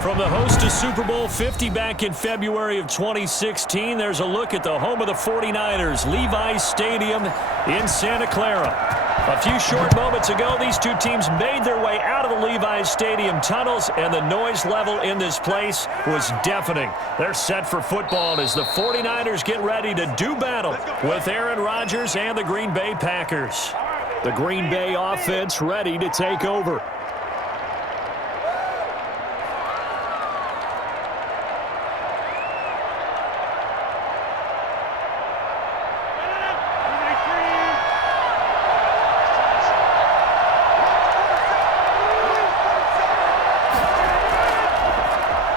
From the host to Super Bowl 50 back in February of 2016, there's a look at the home of the 49ers, Levi's Stadium in Santa Clara. A few short moments ago, these two teams made their way out of the Levi's Stadium tunnels, and the noise level in this place was deafening. They're set for football as the 49ers get ready to do battle with Aaron Rodgers and the Green Bay Packers. The Green Bay offense ready to take over.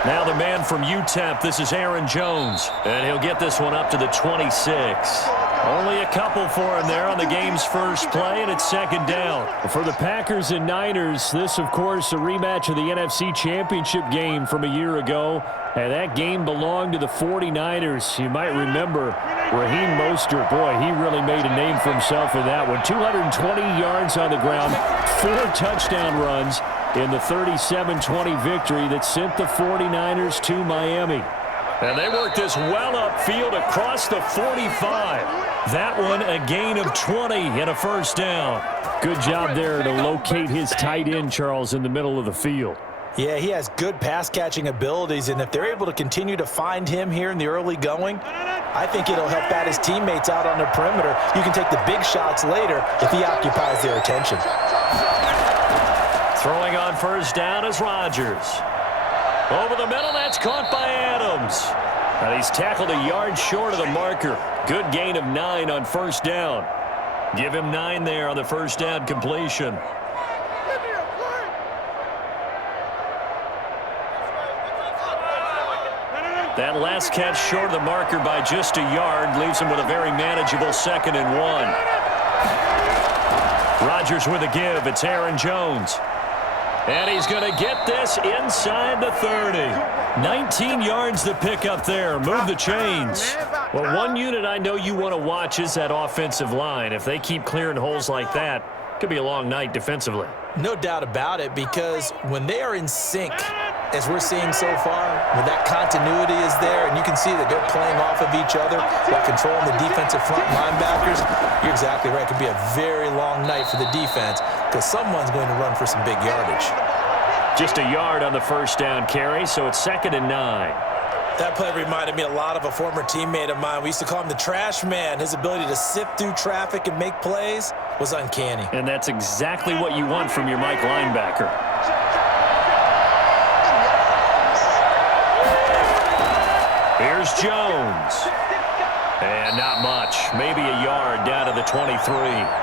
Now the man from UTEP, this is Aaron Jones, and he'll get this one up to the 26. Only a couple for him there on the game's first play, and it's second down. For the Packers and Niners, this, of course, a rematch of the NFC Championship game from a year ago, and that game belonged to the 49ers. You might remember Raheem Mostert. Boy, he really made a name for himself in that one. 220 yards on the ground, 4 touchdown runs in the 37-20 victory that sent the 49ers to Miami. And they worked this well upfield across the 45. That one a gain of 20 and a first down. Good job there to locate his tight end, Charles, in the middle of the field. Yeah, he has good pass-catching abilities, and if they're able to continue to find him here in the early going, I think it'll help out his teammates out on the perimeter. You can take the big shots later if he occupies their attention. Throwing on first down is Rodgers. Over the middle, that's caught by Adams. And he's tackled a yard short of the marker. Good gain of 9 on first down. Give him 9 there on the first down completion. That last catch short of the marker by just a yard leaves him with a very manageable 2nd and 1. Rodgers with a give. It's Aaron Jones. And he's going to get this inside the 30. 19 yards to pick up there. Move the chains. Well, one unit I know you want to watch is that offensive line. If they keep clearing holes like that, it could be a long night defensively. No doubt about it, because when they are in sync, as we're seeing so far, when that continuity is there, and you can see that they're playing off of each other while controlling the defensive front linebackers, you're exactly right. It could be a very long night for the defense because someone's going to run for some big yardage. Just a yard on the first down carry, so it's 2nd and 9. That play reminded me a lot of a former teammate of mine. We used to call him the trash man. His ability to sift through traffic and make plays was uncanny. And that's exactly what you want from your Mike linebacker. Here's Jones. And not much. Maybe a yard down to the 23.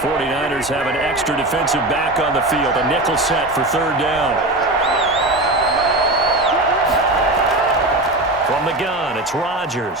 '49ers have an extra defensive back on the field. A nickel set for 3rd down. From the gun, it's Rodgers.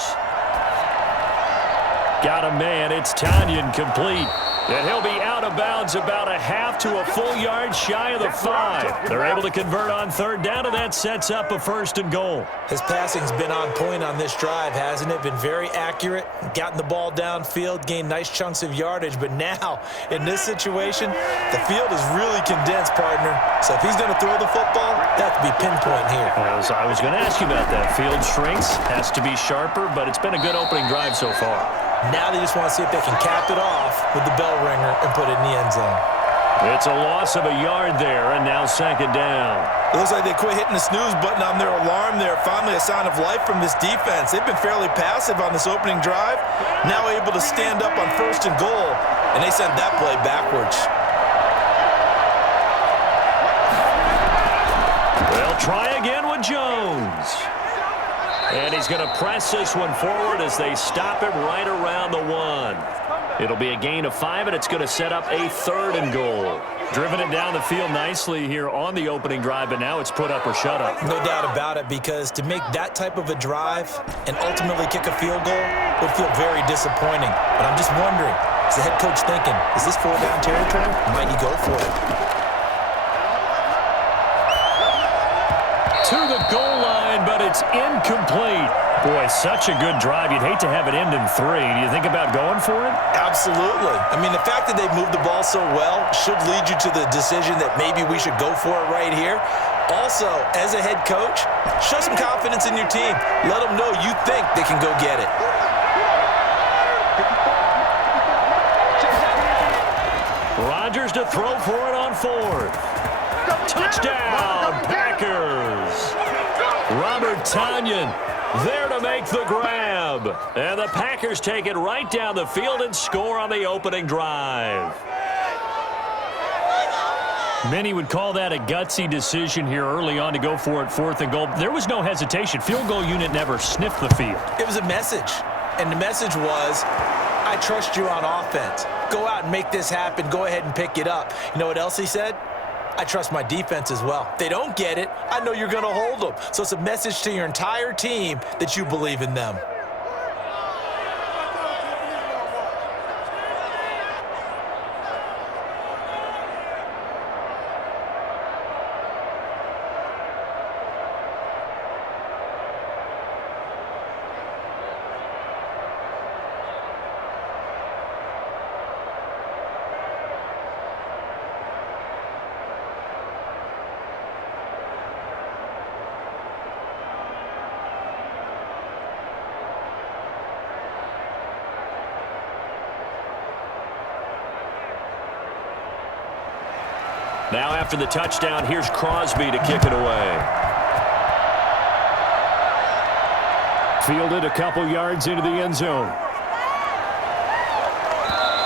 Got a man. It's Tanyan complete. And he'll be out of bounds about a half to a full yard shy of the 5. They're able to convert on 3rd down, and that sets up a 1st and goal. His passing's been on point on this drive, hasn't it? Been very accurate, gotten the ball downfield, gained nice chunks of yardage. But now, in this situation, the field is really condensed, partner. So if he's going to throw the football, that has to be pinpoint here. I was going to ask you about that. Field shrinks, has to be sharper, but it's been a good opening drive so far. Now they just want to see if they can cap it off with the bell ringer and put it in the end zone. It's a loss of a yard there, and now 2nd down. It looks like they quit hitting the snooze button on their alarm there. Finally a sign of life from this defense. They've been fairly passive on this opening drive. Now able to stand up on 1st and goal, and they sent that play backwards. They'll try again with Jones. And he's going to press this one forward as they stop him right around the 1. It'll be a gain of 5, and it's going to set up a 3rd and goal. Driven it down the field nicely here on the opening drive, but now it's put up or shut up. No doubt about it, because to make that type of a drive and ultimately kick a field goal would feel very disappointing. But I'm just wondering, is the head coach thinking, is this 4-down territory? Might he go for it? To the goal line, but it's incomplete. Boy, such a good drive. You'd hate to have it end in 3. Do you think about going for it? Absolutely. I mean, the fact that they've moved the ball so well should lead you to the decision that maybe we should go for it right here. Also, as a head coach, show some confidence in your team. Let them know you think they can go get it. Rodgers to throw for it on 4th. Touchdown, Packers. Robert Tonyan there to make the grab. And the Packers take it right down the field and score on the opening drive. Many would call that a gutsy decision here early on to go for it 4th and goal. There was no hesitation. Field goal unit never sniffed the field. It was a message, and the message was, I trust you on offense. Go out and make this happen. Go ahead and pick it up. You know what else he said? I trust my defense as well. If they don't get it, I know you're going to hold them. So it's a message to your entire team that you believe in them. Now after the touchdown, here's Crosby to kick it away. Fielded a couple yards into the end zone.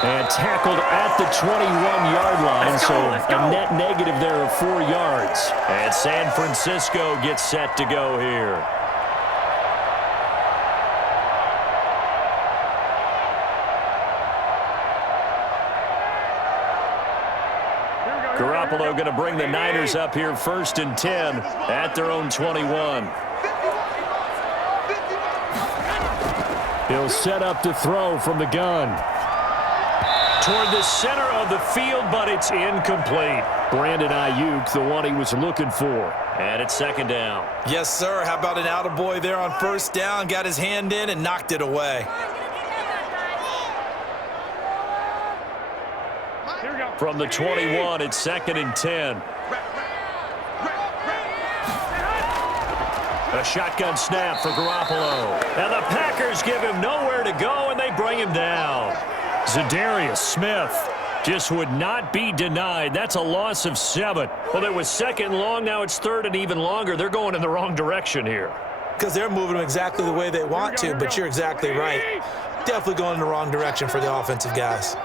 And tackled at the 21-yard line, so a net negative there of 4 yards. And San Francisco gets set to go here. Garoppolo going to bring the Niners up here 1st and 10 at their own 21. He'll set up to throw from the gun. Toward the center of the field, but it's incomplete. Brandon Ayuk, the one he was looking for. And it's 2nd down. Yes, sir. How about an attaboy there on 1st down? Got his hand in and knocked it away. From the 21, it's 2nd and 10. A shotgun snap for Garoppolo. And the Packers give him nowhere to go, and they bring him down. Zadarius Smith just would not be denied. That's a loss of 7. Well, it was 2nd and long. Now it's 3rd and even longer. They're going in the wrong direction here. Because they're moving them exactly the way they want to, but you're exactly right. Definitely going in the wrong direction for the offensive guys.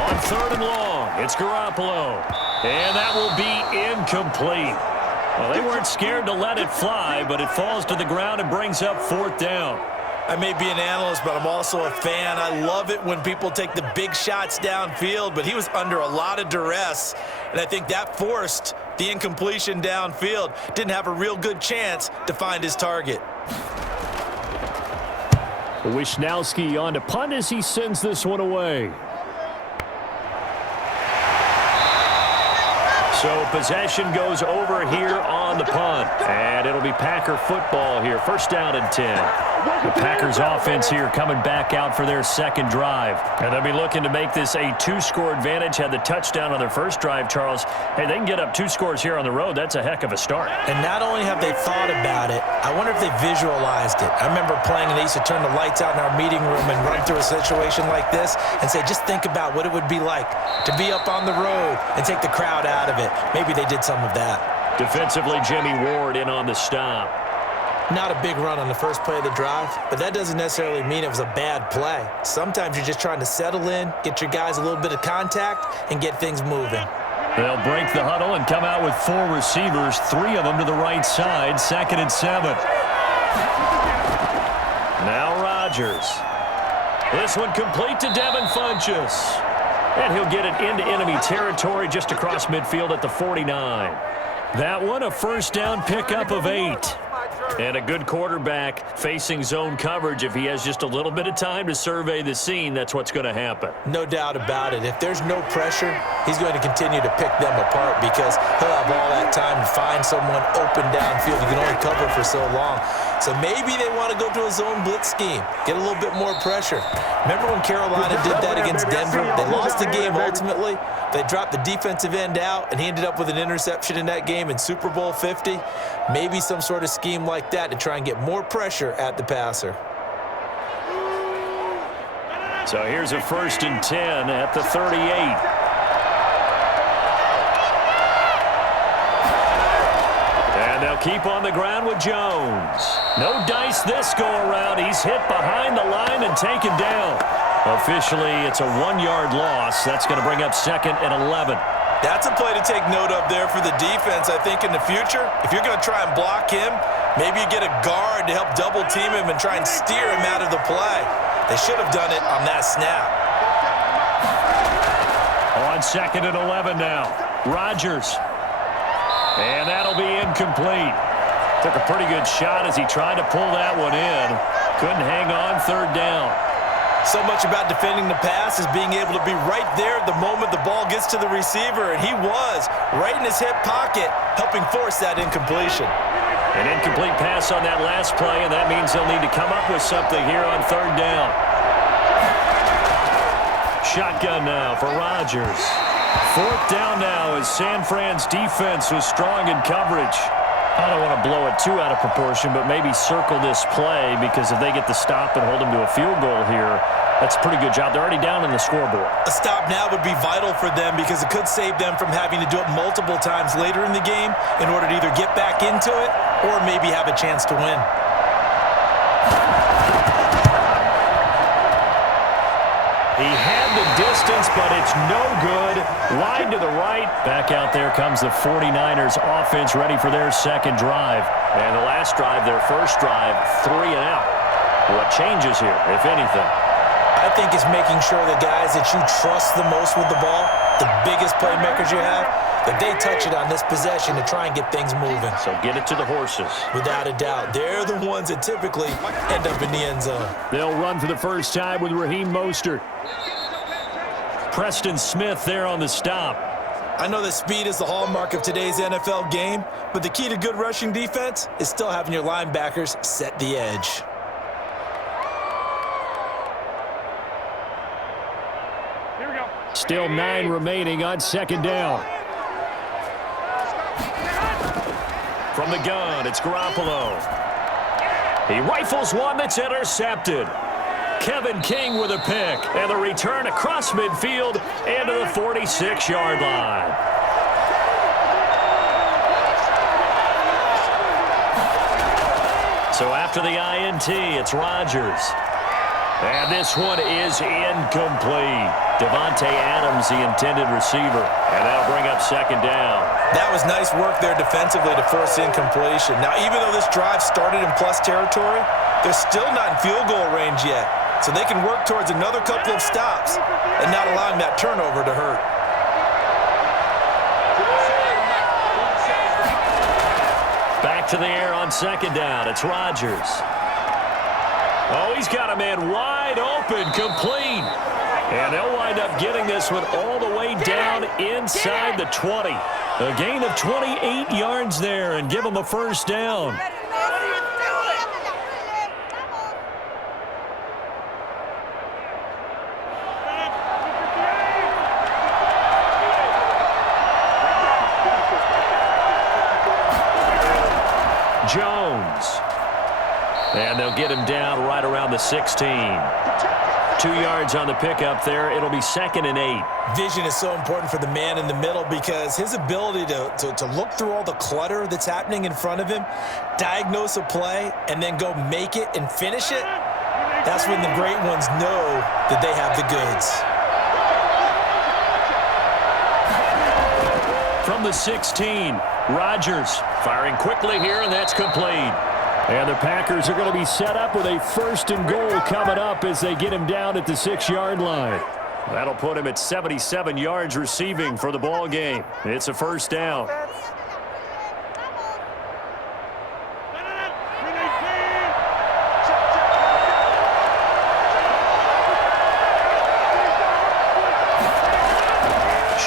On 3rd and long, it's Garoppolo. And that will be incomplete. Well, they weren't scared to let it fly, but it falls to the ground and brings up 4th down. I may be an analyst, but I'm also a fan. I love it when people take the big shots downfield, but he was under a lot of duress, and I think that forced the incompletion downfield. Didn't have a real good chance to find his target. Wisnowski on to punt as he sends this one away. So possession goes over here on the punt. And it'll be Packer football here. 1st down and 10. The Packers offense here coming back out for their 2nd drive. And they'll be looking to make this a 2-score advantage. Had the touchdown on their 1st drive, Charles. Hey, they can get up 2 scores here on the road. That's a heck of a start. And not only have they thought about it, I wonder if they visualized it. I remember playing and they used to turn the lights out in our meeting room and run through a situation like this and say, just think about what it would be like to be up on the road and take the crowd out of it. Maybe they did some of that. Defensively, Jimmy Ward in on the stop. Not a big run on the first play of the drive, but that doesn't necessarily mean it was a bad play. Sometimes you're just trying to settle in, get your guys a little bit of contact, and get things moving. They'll break the huddle and come out with 4 receivers, 3 of them to the right side, 2nd and 7. Now Rodgers. This one complete to Devin Funchess. And he'll get it into enemy territory just across midfield at the 49. That one a 1st down pickup of 8. And a good quarterback facing zone coverage, if he has just a little bit of time to survey the scene, that's what's going to happen. No doubt about it. If there's no pressure, he's going to continue to pick them apart because he'll have all that time to find someone open downfield. You can only cover for so long. So maybe they want to go to a zone blitz scheme, get a little bit more pressure. Remember when Carolina did that against Denver? They lost the game ultimately. They dropped the defensive end out, and he ended up with an interception in that game in Super Bowl 50. Maybe some sort of scheme like that to try and get more pressure at the passer. So here's a 1st and 10 at the 38. They'll keep on the ground with Jones. No dice this go-around. He's hit behind the line and taken down. Officially, it's a 1-yard loss. That's going to bring up 2nd and 11. That's a play to take note of there for the defense, I think, in the future. If you're going to try and block him, maybe you get a guard to help double-team him and try and steer him out of the play. They should have done it on that snap. On 2nd and 11 now. Rodgers. And that'll be incomplete. Took a pretty good shot as he tried to pull that one in. Couldn't hang on, 3rd down. So much about defending the pass is being able to be right there at the moment the ball gets to the receiver, and he was right in his hip pocket, helping force that incompletion. An incomplete pass on that last play, and that means they'll need to come up with something here on 3rd down. Shotgun now for Rodgers. 4th down now as San Fran's defense was strong in coverage. I don't want to blow it too out of proportion, but maybe circle this play because if they get the stop and hold them to a field goal here, that's a pretty good job. They're already down on the scoreboard. A stop now would be vital for them because it could save them from having to do it multiple times later in the game in order to either get back into it or maybe have a chance to win. He had the distance, but it's no good. Wide to the right. Back out there comes the 49ers offense ready for their 2nd drive. And the last drive, their 1st drive, 3 and out. What changes here, if anything? I think it's making sure the guys that you trust the most with the ball, the biggest playmakers you have, that they touch it on this possession to try and get things moving. So get it to the horses. Without a doubt. They're the ones that typically end up in the end zone. They'll run for the first time with Raheem Mostert. Preston Smith there on the stop. I know that speed is the hallmark of today's NFL game, but the key to good rushing defense is still having your linebackers set the edge. Here we go. Still 9 remaining on 2nd down. From the gun, it's Garoppolo. He rifles one that's intercepted. Kevin King with a pick, and the return across midfield into the 46-yard line. So after the INT, it's Rodgers. And this one is incomplete. Devontae Adams, the intended receiver, and that'll bring up 2nd down. That was nice work there defensively to force incompletion. Now, even though this drive started in plus territory, they're still not in field goal range yet. So they can work towards another couple of stops and not allowing that turnover to hurt. Back to the air on 2nd down. It's Rodgers. Oh, he's got a man wide open, complete. And they'll wind up getting this one all the way down inside the 20. A gain of 28 yards there and give them a 1st down. Jones. And they'll get him down right around the 16. 2 yards on the pickup there. It'll be 2nd and 8. Vision is so important for the man in the middle because his ability to look through all the clutter that's happening in front of him, diagnose a play, and then go make it and finish it, that's when the great ones know that they have the goods. From the 16, Rodgers firing quickly here, and that's complete. And the Packers are going to be set up with a 1st and goal coming up as they get him down at the 6-yard line. That'll put him at 77 yards receiving for the ball game. It's a 1st down.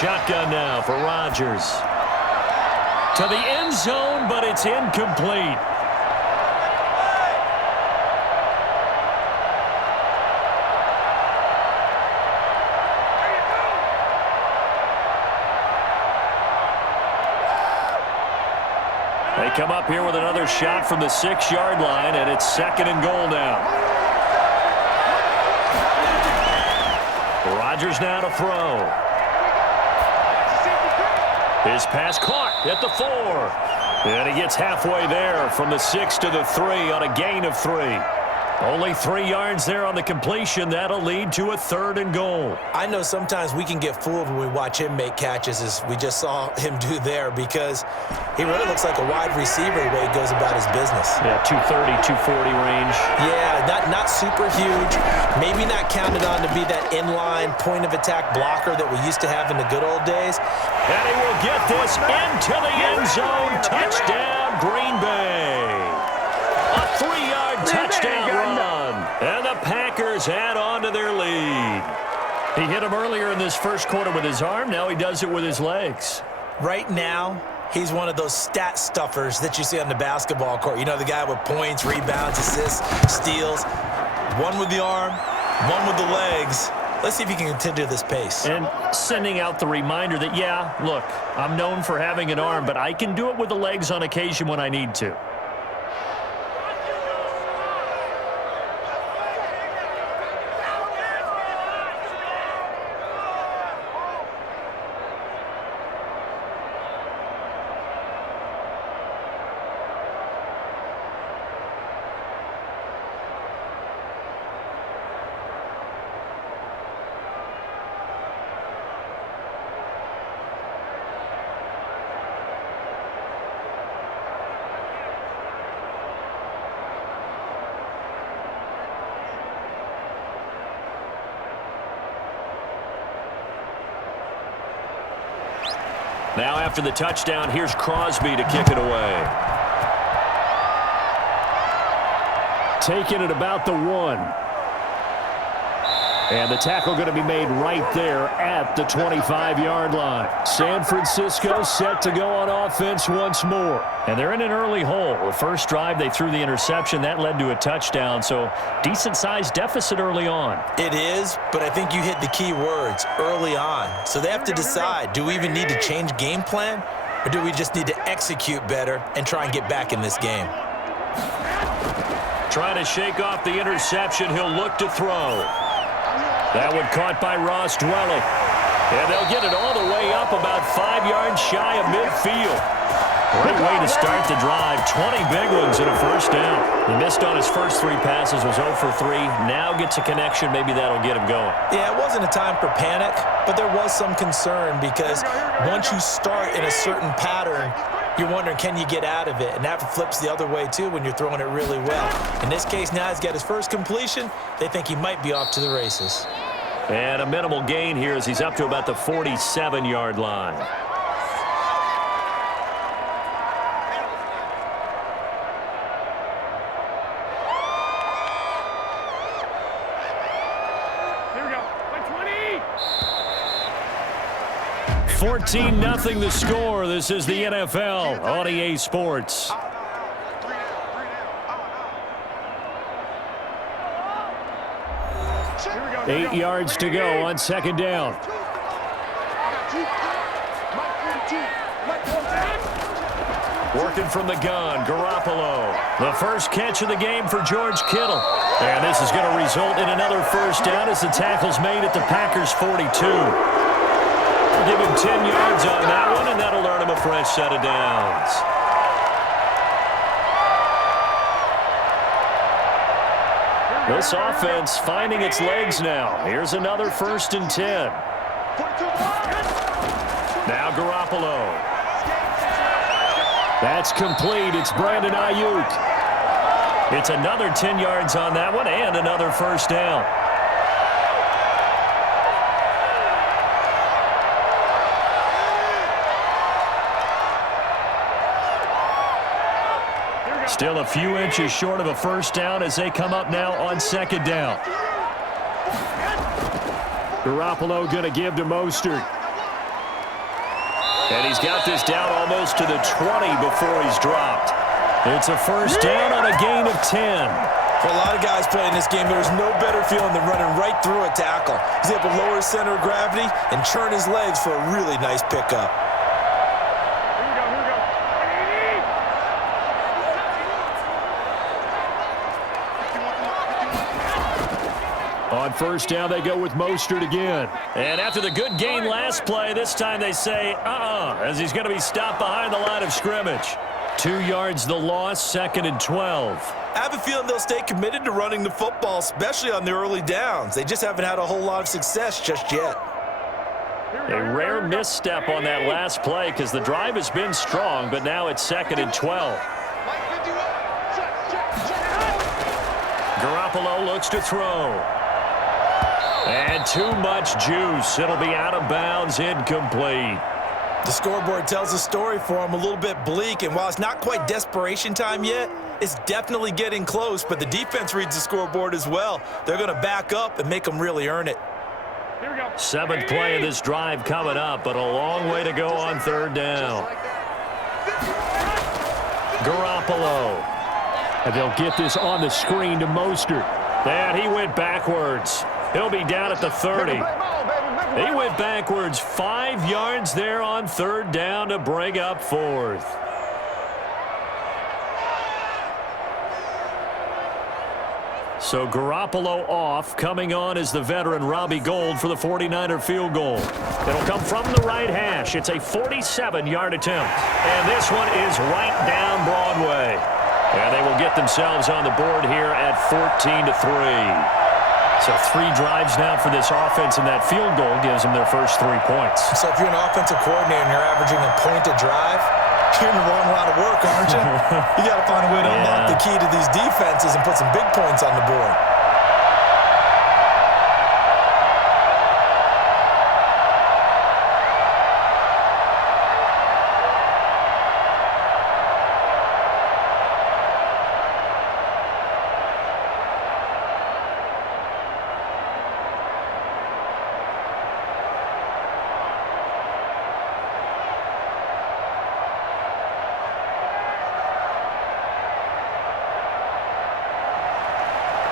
shotgun now for Rodgers. To the end zone, but it's incomplete. They come up here with another shot from the 6-yard line, and it's 2nd and goal now. Rodgers now to throw. His pass caught at the 4. And he gets halfway there from the 6 to the 3 on a gain of 3. Only 3 yards there on the completion. That'll lead to a 3rd and goal. I know sometimes we can get fooled when we watch him make catches, as we just saw him do there, because he really looks like a wide receiver the way he goes about his business. Yeah, 230, 240 range. Yeah, not super huge. Maybe not counted on to be that inline point-of-attack blocker that we used to have in the good old days. And he will get this into the end zone. Touchdown, Green Bay. A 3-yard touchdown run. And the Packers add on to their lead. He hit him earlier in this first quarter with his arm. Now he does it with his legs. Right now, he's one of those stat stuffers that you see on the basketball court. You know, the guy with points, rebounds, assists, steals. One with the arm, one with the legs. Let's see if he can continue this pace. And sending out the reminder that, yeah, look, I'm known for having an arm, but I can do it with the legs on occasion when I need to. Now after the touchdown, here's Crosby to kick it away. Taking it about the 1. And the tackle going to be made right there at the 25-yard line. San Francisco set to go on offense once more. And they're in an early hole. The first drive, they threw the interception. That led to a touchdown, so decent-sized deficit early on. It is, but I think you hit the key words, early on. So they have to decide, do we even need to change game plan, or do we just need to execute better and try and get back in this game? Trying to shake off the interception. He'll look to throw. That one caught by Ross Dwelling. And they'll get it all the way up about 5 yards shy of midfield. Great way to start the drive. 20 big ones and a first down. He missed on his first 3 passes, was 0 for 3. Now gets a connection. Maybe that'll get him going. Yeah, it wasn't a time for panic, but there was some concern because once you start in a certain pattern, you're wondering, can you get out of it? And that flips the other way, too, when you're throwing it really well. In this case, now he's got his first completion. They think he might be off to the races. And a minimal gain here as he's up to about the 47-yard line. Here we go. 20. 14-0 the score. This is the NFL on EA Sports. Here 8 yards to go on 2nd down. Working from the gun, Garoppolo. The first catch of the game for George Kittle. And this is going to result in another first down as the tackle's made at the Packers' 42. Give him 10 yards on that one, and that'll earn him a fresh set of downs. This offense finding its legs now. Here's another 1st and 10. Now Garoppolo. That's complete. It's Brandon Ayuk. It's another 10 yards on that one and another first down. Still a few inches short of a first down as they come up now on 2nd down. Garoppolo going to give to Mostert. And he's got this down almost to the 20 before he's dropped. It's a first down on a gain of 10. For a lot of guys playing this game, there's no better feeling than running right through a tackle. He's able to lower his center of gravity and churn his legs for a really nice pickup. On first down, they go with Mostert again. And after the good gain last play, this time they say, as he's going to be stopped behind the line of scrimmage. 2 yards the loss, 2nd and 12. I have a feeling they'll stay committed to running the football, especially on the early downs. They just haven't had a whole lot of success just yet. A rare misstep on that last play because the drive has been strong, but now it's 2nd and 12. Garoppolo looks to throw. And too much juice. It'll be out of bounds, incomplete. The scoreboard tells a story for him, a little bit bleak, and while it's not quite desperation time yet, it's definitely getting close, but the defense reads the scoreboard as well. They're going to back up and make them really earn it. 7th play of this drive coming up, but a long way to go on 3rd down. Garoppolo. And they'll get this on the screen to Mostert. And he went backwards. He'll be down at the 30. He went backwards 5 yards there on 3rd down to bring up 4th. So Garoppolo off. Coming on is the veteran Robbie Gould for the 49er field goal. It'll come from the right hash. It's a 47-yard attempt. And this one is right down Broadway. And they will get themselves on the board here at 14-3. So 3 drives now for this offense, and that field goal gives them their first 3 points. So if you're an offensive coordinator and you're averaging a point a drive, you're in the wrong line of work, aren't you? You got to find a way to unlock the key to these defenses and put some big points on the board.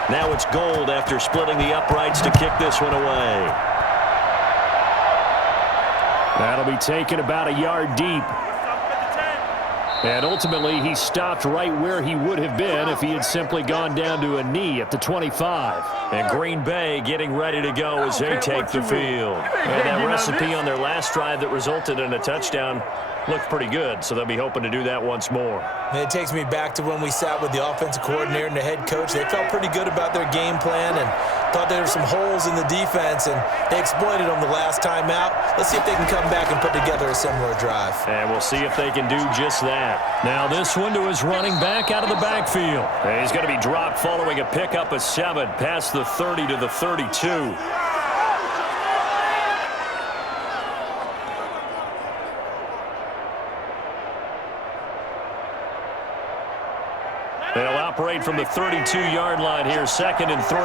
Now it's Gould after splitting the uprights to kick this one away. That'll be taken about a yard deep. And ultimately, he stopped right where he would have been if he had simply gone down to a knee at the 25. And Green Bay getting ready to go as they take the field. And that recipe on their last drive that resulted in a touchdown looked pretty good, so they'll be hoping to do that once more. And it takes me back to when we sat with the offensive coordinator and the head coach. They felt pretty good about their game plan and thought there were some holes in the defense, and they exploited them the last time out. Let's see if they can come back and put together a similar drive. And we'll see if they can do just that. Now this one to his running back out of the backfield. And he's going to be dropped following a pickup of 7 past the 30 to the 32. They'll operate from the 32-yard line here, 2nd and 3.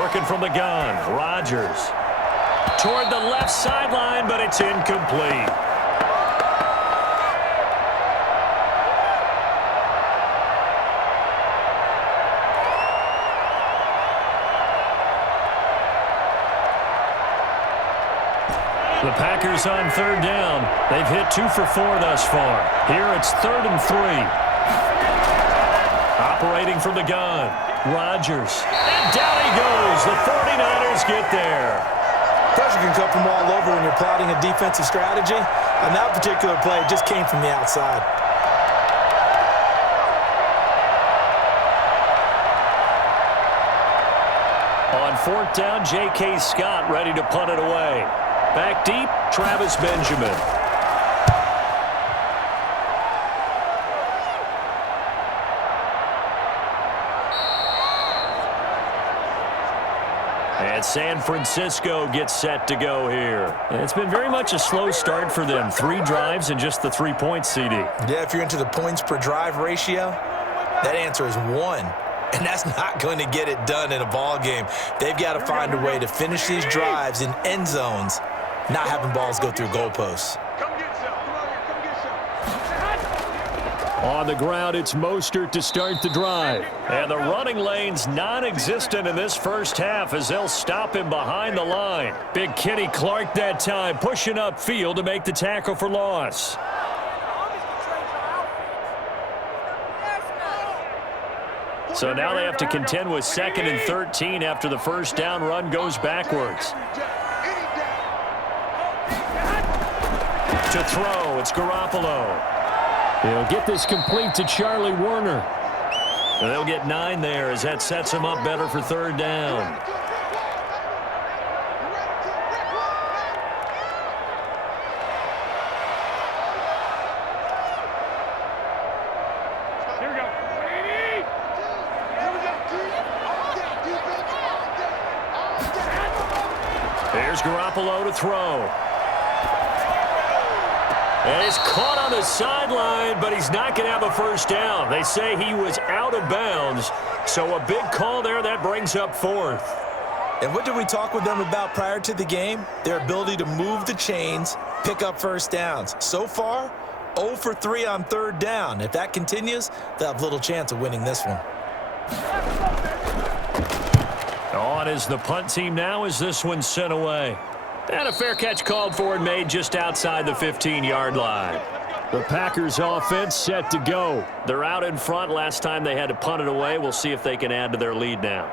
Working from the gun, Rodgers. Toward the left sideline, but it's incomplete. The Packers on 3rd down. They've hit 2 for 4 thus far. Here it's 3rd and 3. Operating from the gun, Rodgers. And down he goes. The 49ers get there. Pressure can come from all over when you're plotting a defensive strategy. On that particular play, it just came from the outside. On 4th down, J.K. Scott ready to punt it away. Back deep, Travis Benjamin. And San Francisco gets set to go here. It's been very much a slow start for them. 3 drives and just the 3 points, CD. Yeah, if you're into the points per drive ratio, that answer is 1. and that's not going to get it done in a ball game. They've got to find a way to finish these drives in end zones, not having balls go through goalposts. On the ground, it's Mostert to start the drive. And the running lane's non-existent in this first half as they'll stop him behind the line. Big Kenny Clark that time, pushing upfield to make the tackle for loss. So now they have to contend with 2nd and 13 after the first down run goes backwards. To throw, it's Garoppolo. He'll get this complete to Charlie Warner. And they'll get 9 there as that sets him up better for 3rd down. Here we go. Here's Garoppolo to throw. And he's caught on the sideline, but he's not going to have a first down. They say he was out of bounds, so a big call there that brings up 4th. And what did we talk with them about prior to the game? Their ability to move the chains, pick up first downs. So far, 0 for 3 on 3rd down. If that continues, they'll have little chance of winning this one. On is the punt team now as this one's sent away. And a fair catch called for and made just outside the 15-yard line. The Packers offense set to go. They're out in front. Last time they had to punt it away. We'll see if they can add to their lead now.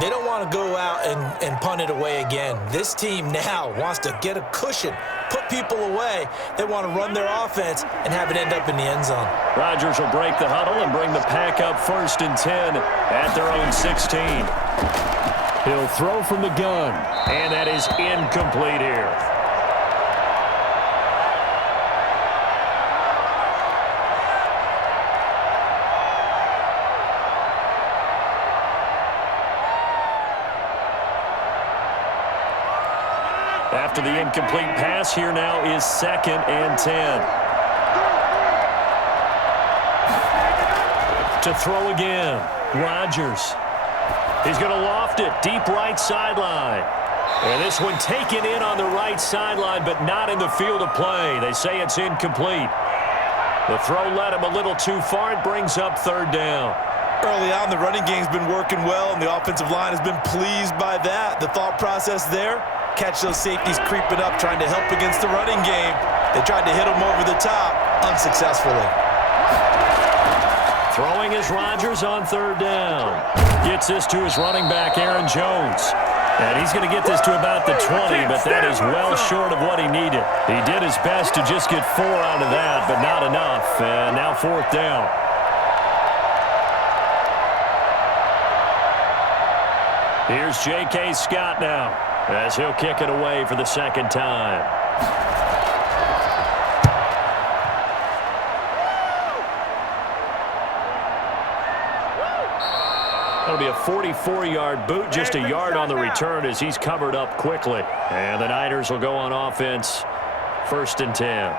They don't want to go out and punt it away again. This team now wants to get a cushion, put people away. They want to run their offense and have it end up in the end zone. Rodgers will break the huddle and bring the Pack up 1st and 10 at their own 16. He'll throw from the gun, and that is incomplete here. After the incomplete pass, here now is 2nd and 10. To throw again, Rodgers. He's going to loft it deep right sideline. And this one taken in on the right sideline, but not in the field of play. They say it's incomplete. The throw led him a little too far. It brings up 3rd down. Early on, the running game's been working well, and the offensive line has been pleased by that. The thought process there, catch those safeties creeping up, trying to help against the running game. They tried to hit them over the top, unsuccessfully. Throwing is Rodgers on 3rd down. Gets this to his running back, Aaron Jones. And he's going to get this to about the 20, but that is well short of what he needed. He did his best to just get 4 out of that, but not enough. And now 4th down. Here's J.K. Scott now as he'll kick it away for the 2nd time. That'll be a 44-yard boot, just a yard on the return as he's covered up quickly. And the Niners will go on offense, 1st and 10.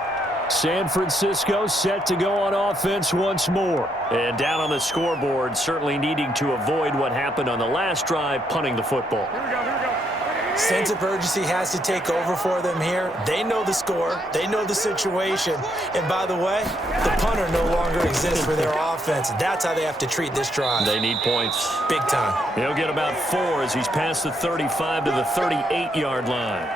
San Francisco set to go on offense once more. And down on the scoreboard, certainly needing to avoid what happened on the last drive, punting the football. Here we go, here we go. Sense of urgency has to take over for them here. They know the score. They know the situation. And by the way, the punter no longer exists for their offense. That's how they have to treat this drive. They need points. Big time. He'll get about 4 as he's past the 35 to the 38-yard line.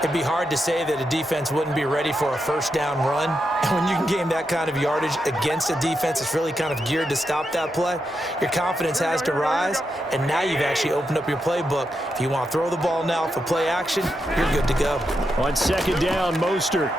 It'd be hard to say that a defense wouldn't be ready for a first down run. And when you can gain that kind of yardage against a defense that's really kind of geared to stop that play, your confidence has to rise, and now you've actually opened up your playbook. If you want to throw the ball now for play action, you're good to go. On 2nd down, Mostert.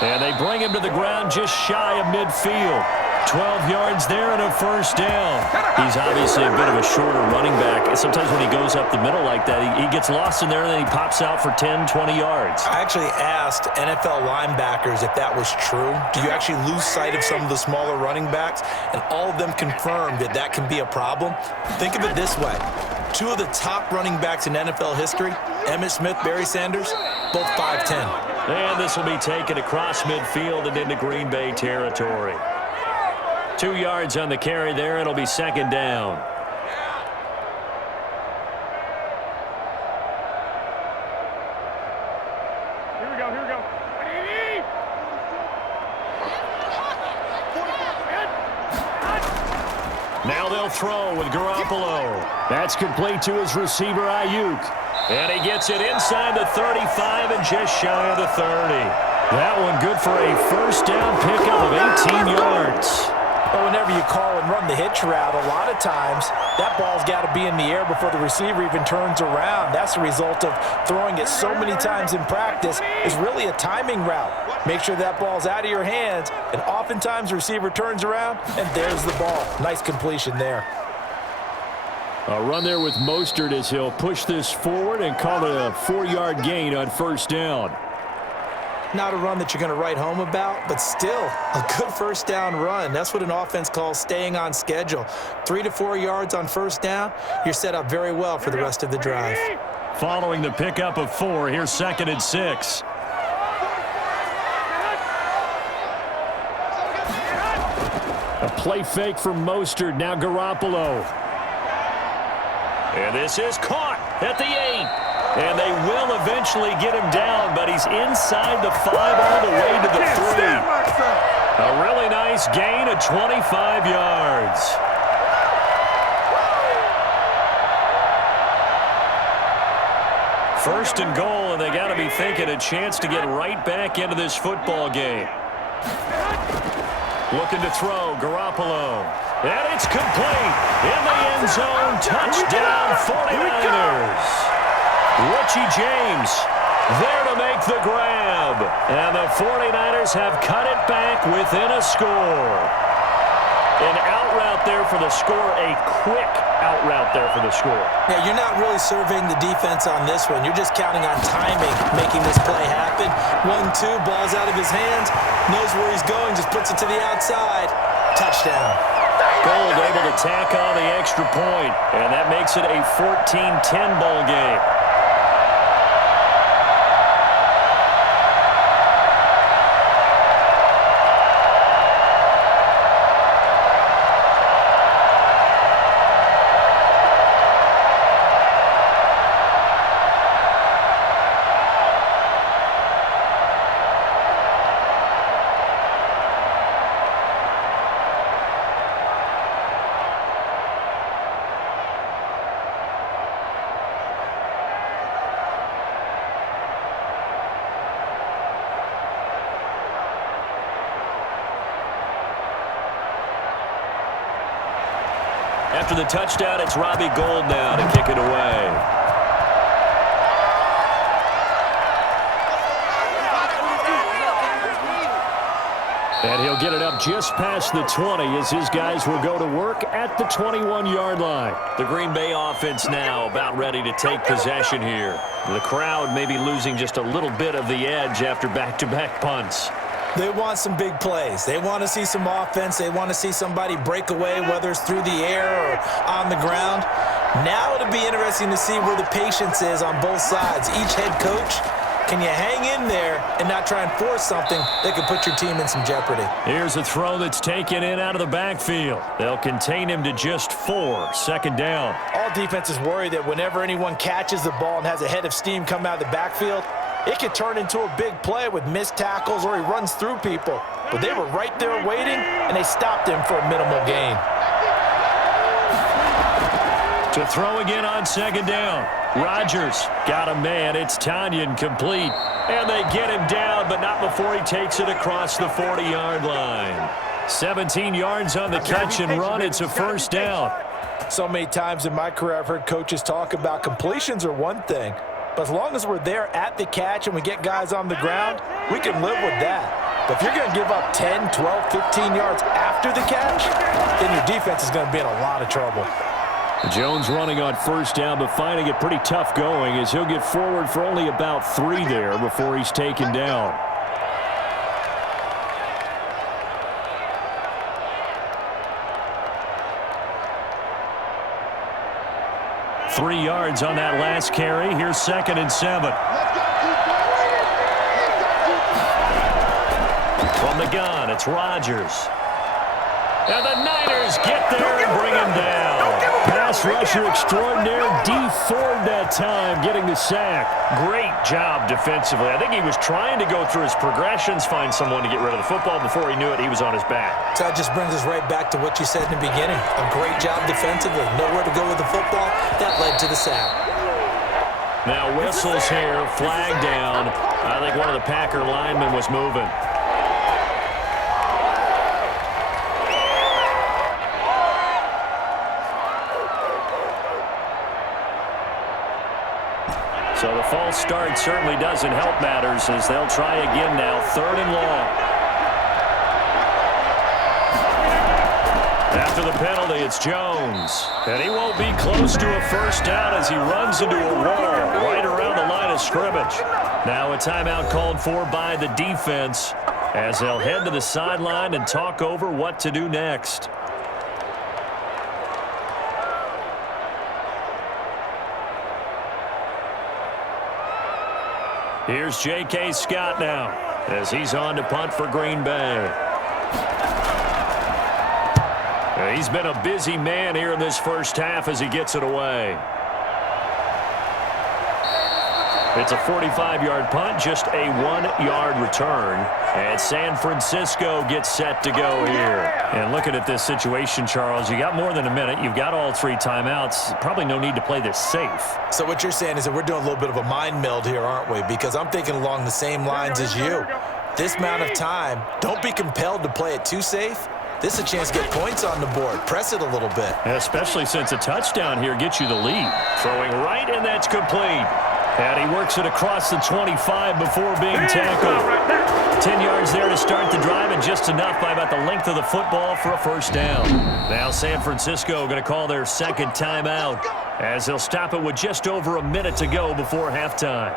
And they bring him to the ground just shy of midfield. 12 yards there and a first down. He's obviously a bit of a shorter running back. Sometimes when he goes up the middle like that, he gets lost in there and then he pops out for 10, 20 yards. I actually asked NFL linebackers if that was true. Do you actually lose sight of some of the smaller running backs? And all of them confirmed that that can be a problem. Think of it this way. 2 of the top running backs in NFL history, Emmitt Smith, Barry Sanders, both 5'10". And this will be taken across midfield and into Green Bay territory. 2 yards on the carry there. It'll be second down. Here we go. Now they'll throw with Garoppolo. That's complete to his receiver, Ayuk. And he gets it inside the 35 and just shy of the 30. That one good for a first down pickup of 18 yards. But whenever you call and run the hitch route, a lot of times that ball's got to be in the air before the receiver even turns around. That's the result of throwing it so many times in practice. It's really a timing route. Make sure that ball's out of your hands, and oftentimes the receiver turns around, and there's the ball. Nice completion there. A run there with Mostert as he'll push this forward and call it a 4-yard gain on first down. Not a run that you're going to write home about, but still a good first down run. That's what an offense calls staying on schedule. 3 to 4 yards on first down, you're set up very well for the rest of the drive. Following the pickup of 4, here's 2nd and 6. A play fake from Mostert, now Garoppolo. And this is caught at the 8. And they will eventually get him down, but he's inside the 5 all the way to the 3. A really nice gain of 25 yards. First and goal, and they got to be thinking a chance to get right back into this football game. Looking to throw, Garoppolo. And it's complete. In the end zone, touchdown 49ers. Richie James there to make the grab. And the 49ers have cut it back within a score. An out route there for the score, a quick out route there for the score. Yeah, you're not really surveying the defense on this one. You're just counting on timing, making this play happen. 1-2, ball's out of his hands, knows where he's going, just puts it to the outside. Touchdown. Gold able to tack on the extra point, and that makes it a 14-10 ball game. After the touchdown, it's Robbie Gould now to kick it away. And he'll get it up just past the 20 as his guys will go to work at the 21-yard line. The Green Bay offense now about ready to take possession here. The crowd may be losing just a little bit of the edge after back-to-back punts. They want some big plays. They want to see some offense. They want to see somebody break away, whether it's through the air or on the ground. Now it'll be interesting to see where the patience is on both sides. Each head coach, can you hang in there and not try and force something that could put your team in some jeopardy? Here's a throw that's taken in out of the backfield. They'll contain him to just 4, second down. All defenses worry that whenever anyone catches the ball and has a head of steam come out of the backfield, it could turn into a big play with missed tackles or he runs through people. But they were right there waiting, and they stopped him for a minimal gain. To throw again on second down. Rodgers got a man. It's Tanyan complete. And they get him down, but not before he takes it across the 40-yard line. 17 yards on the catch and run. It's a first down. So many times in my career I've heard coaches talk about completions are one thing. But as long as we're there at the catch and we get guys on the ground, we can live with that. But if you're going to give up 10, 12, 15 yards after the catch, then your defense is going to be in a lot of trouble. Jones running on first down, but finding it pretty tough going as he'll get forward for only about 3 there before he's taken down. Three yards on that last carry. Here's 2nd and 7. From the gun, it's Rodgers. And the Niners get there and bring him down. Pass rusher extraordinaire, D Ford that time, getting the sack. Great job defensively. I think he was trying to go through his progressions, find someone to get rid of the football. Before he knew it, he was on his back. So that just brings us right back to what you said in the beginning. A great job defensively. Nowhere to go with the football. That led to the sack. Now whistles here, flag down. I think one of the Packer linemen was moving. So the false start certainly doesn't help matters as they'll try again now, 3rd and long. After the penalty, it's Jones. And he won't be close to a first down as he runs into a wall right around the line of scrimmage. Now a timeout called for by the defense as they'll head to the sideline and talk over what to do next. Here's J.K. Scott now as he's on to punt for Green Bay. He's been a busy man here in this first half as he gets it away. It's a 45-yard punt, just a 1-yard return. And San Francisco gets set to go here. And looking at this situation, Charles, you got more than a minute. You've got all 3 timeouts. Probably no need to play this safe. So what you're saying is that we're doing a little bit of a mind meld here, aren't we? Because I'm thinking along the same lines as you. This amount of time, don't be compelled to play it too safe. This is a chance to get points on the board. Press it a little bit. Especially since a touchdown here gets you the lead. Throwing right, and that's complete. And he works it across the 25 before being tackled. 10 yards there to start the drive, and just enough by about the length of the football for a first down. Now San Francisco going to call their second timeout as they'll stop it with just over a minute to go before halftime.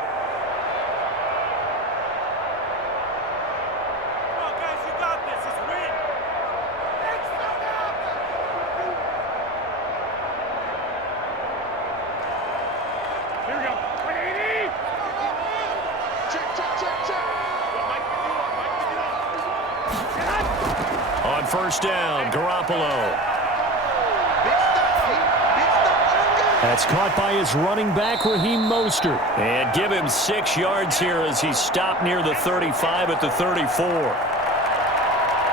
First down, Garoppolo. That's caught by his running back, Raheem Mostert. And give him 6 yards here as he stopped near the 35 at the 34.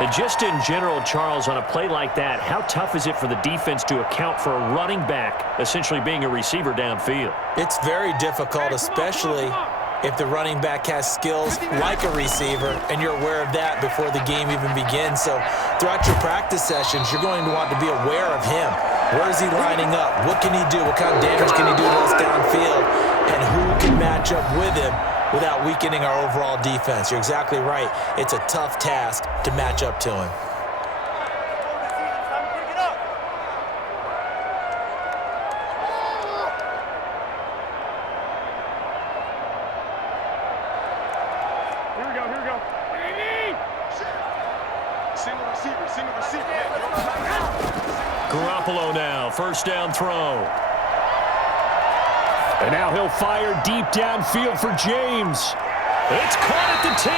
And just in general, Charles, on a play like that, how tough is it for the defense to account for a running back essentially being a receiver downfield? It's very difficult, especially if the running back has skills like a receiver, and you're aware of that before the game even begins. So throughout your practice sessions, you're going to want to be aware of him. Where is he lining up? What can he do? What kind of damage can he do to us downfield? And who can match up with him without weakening our overall defense? You're exactly right. It's a tough task to match up to him. Garoppolo now, first down throw. And now he'll fire deep downfield for James. It's caught at the 10.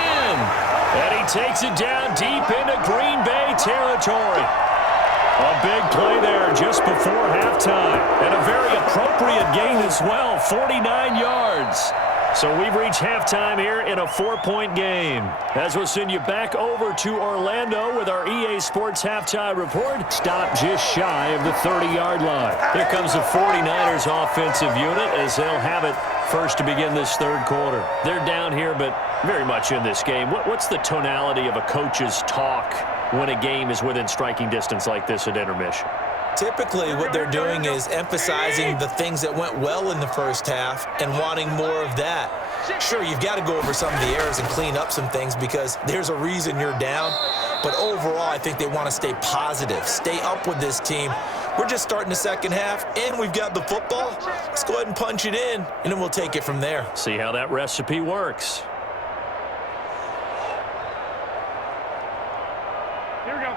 And he takes it down deep into Green Bay territory. A big play there just before halftime. And a very appropriate gain as well, 49 yards. So we've reached halftime here in a 4-point game. As we'll send you back over to Orlando with our EA Sports Halftime Report. Stop just shy of the 30-yard line. Here comes the 49ers offensive unit as they'll have it first to begin this third quarter. They're down here, but very much in this game. What's the tonality of a coach's talk when a game is within striking distance like this at intermission? Typically, what they're doing is emphasizing the things that went well in the first half and wanting more of that. Sure, you've got to go over some of the errors and clean up some things because there's a reason you're down. But overall, I think they want to stay positive, stay up with this team. We're just starting the second half, and we've got the football. Let's go ahead and punch it in, and then we'll take it from there. See how that recipe works.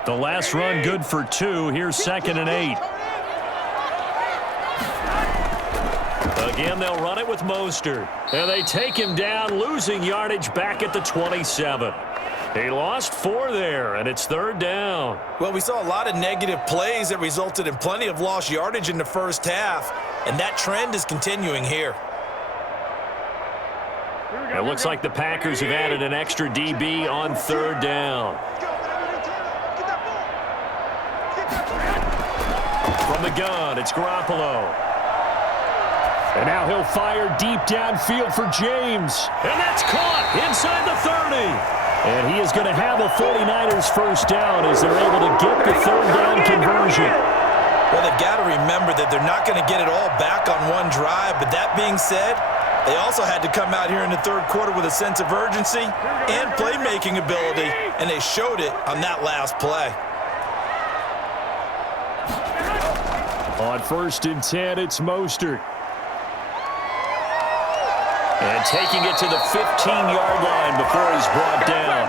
The last run good for 2. Here's 2nd and 8. Again, they'll run it with Mostert. And they take him down, losing yardage back at the 27. He lost 4 there, and it's 3rd down. Well, we saw a lot of negative plays that resulted in plenty of lost yardage in the first half, and that trend is continuing here. It looks like the Packers have added an extra DB on 3rd down. From the gun, it's Garoppolo. And now he'll fire deep downfield for James. And that's caught inside the 30. And he is going to have a 49ers first down as they're able to get the 3rd down conversion. Well, they've got to remember that they're not going to get it all back on one drive. But that being said, they also had to come out here in the 3rd quarter with a sense of urgency and playmaking ability, and they showed it on that last play. On 1st and 10, it's Mostert. And taking it to the 15-yard line before he's brought down.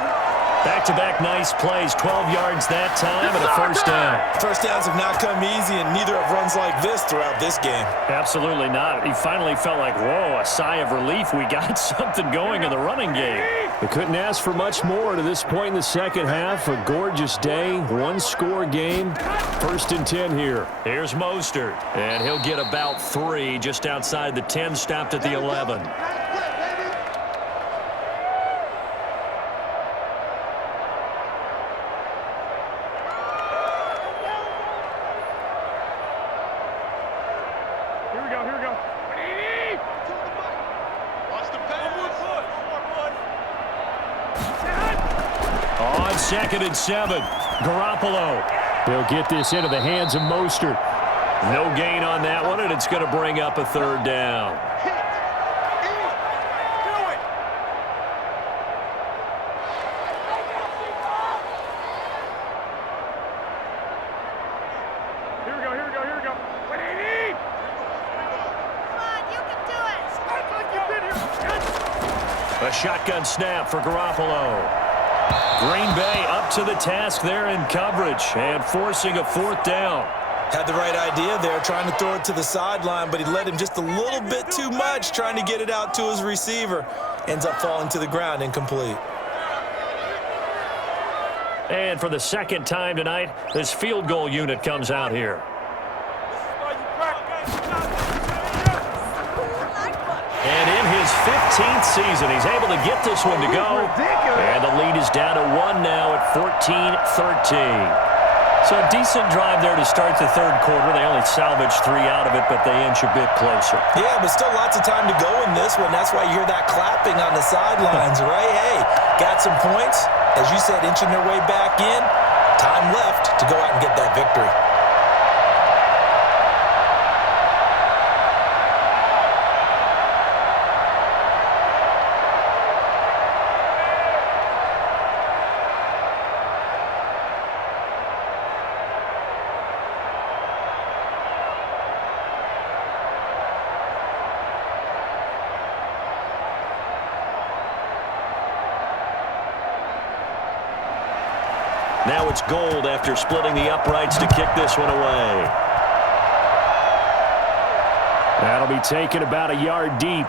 Back-to-back nice plays, 12 yards that time and a first down. First downs have not come easy, and neither have runs like this throughout this game. Absolutely not. He finally felt like, whoa, a sigh of relief. We got something going in the running game. We couldn't ask for much more to this point in the second half. A gorgeous day, one-score game. 1st and 10 here. Here's Mostert, and he'll get about 3 just outside the 10, stopped at the 11. On 2nd and 7, Garoppolo. He'll get this into the hands of Mostert. No gain on that one, and it's going to bring up a 3rd down. Here we go. Come on, you can do it. It's like you've been here. A shotgun snap for Garoppolo. Green Bay up to the task there in coverage and forcing a 4th down. Had the right idea there, trying to throw it to the sideline, but he led him just a little bit too much, trying to get it out to his receiver. Ends up falling to the ground, incomplete. And for the 2nd time tonight, this field goal unit comes out here. And in his 15th season, he's able to get this one to go. And the lead is down to 1 now at 14-13. So a decent drive there to start the 3rd quarter. They only salvaged 3 out of it, but they inch a bit closer. Yeah, but still lots of time to go in this one. That's why you hear that clapping on the sidelines, right? Hey, got some points. As you said, inching their way back in. Time left to go out and get that victory. Now it's Gold after splitting the uprights to kick this one away. That'll be taken about a yard deep.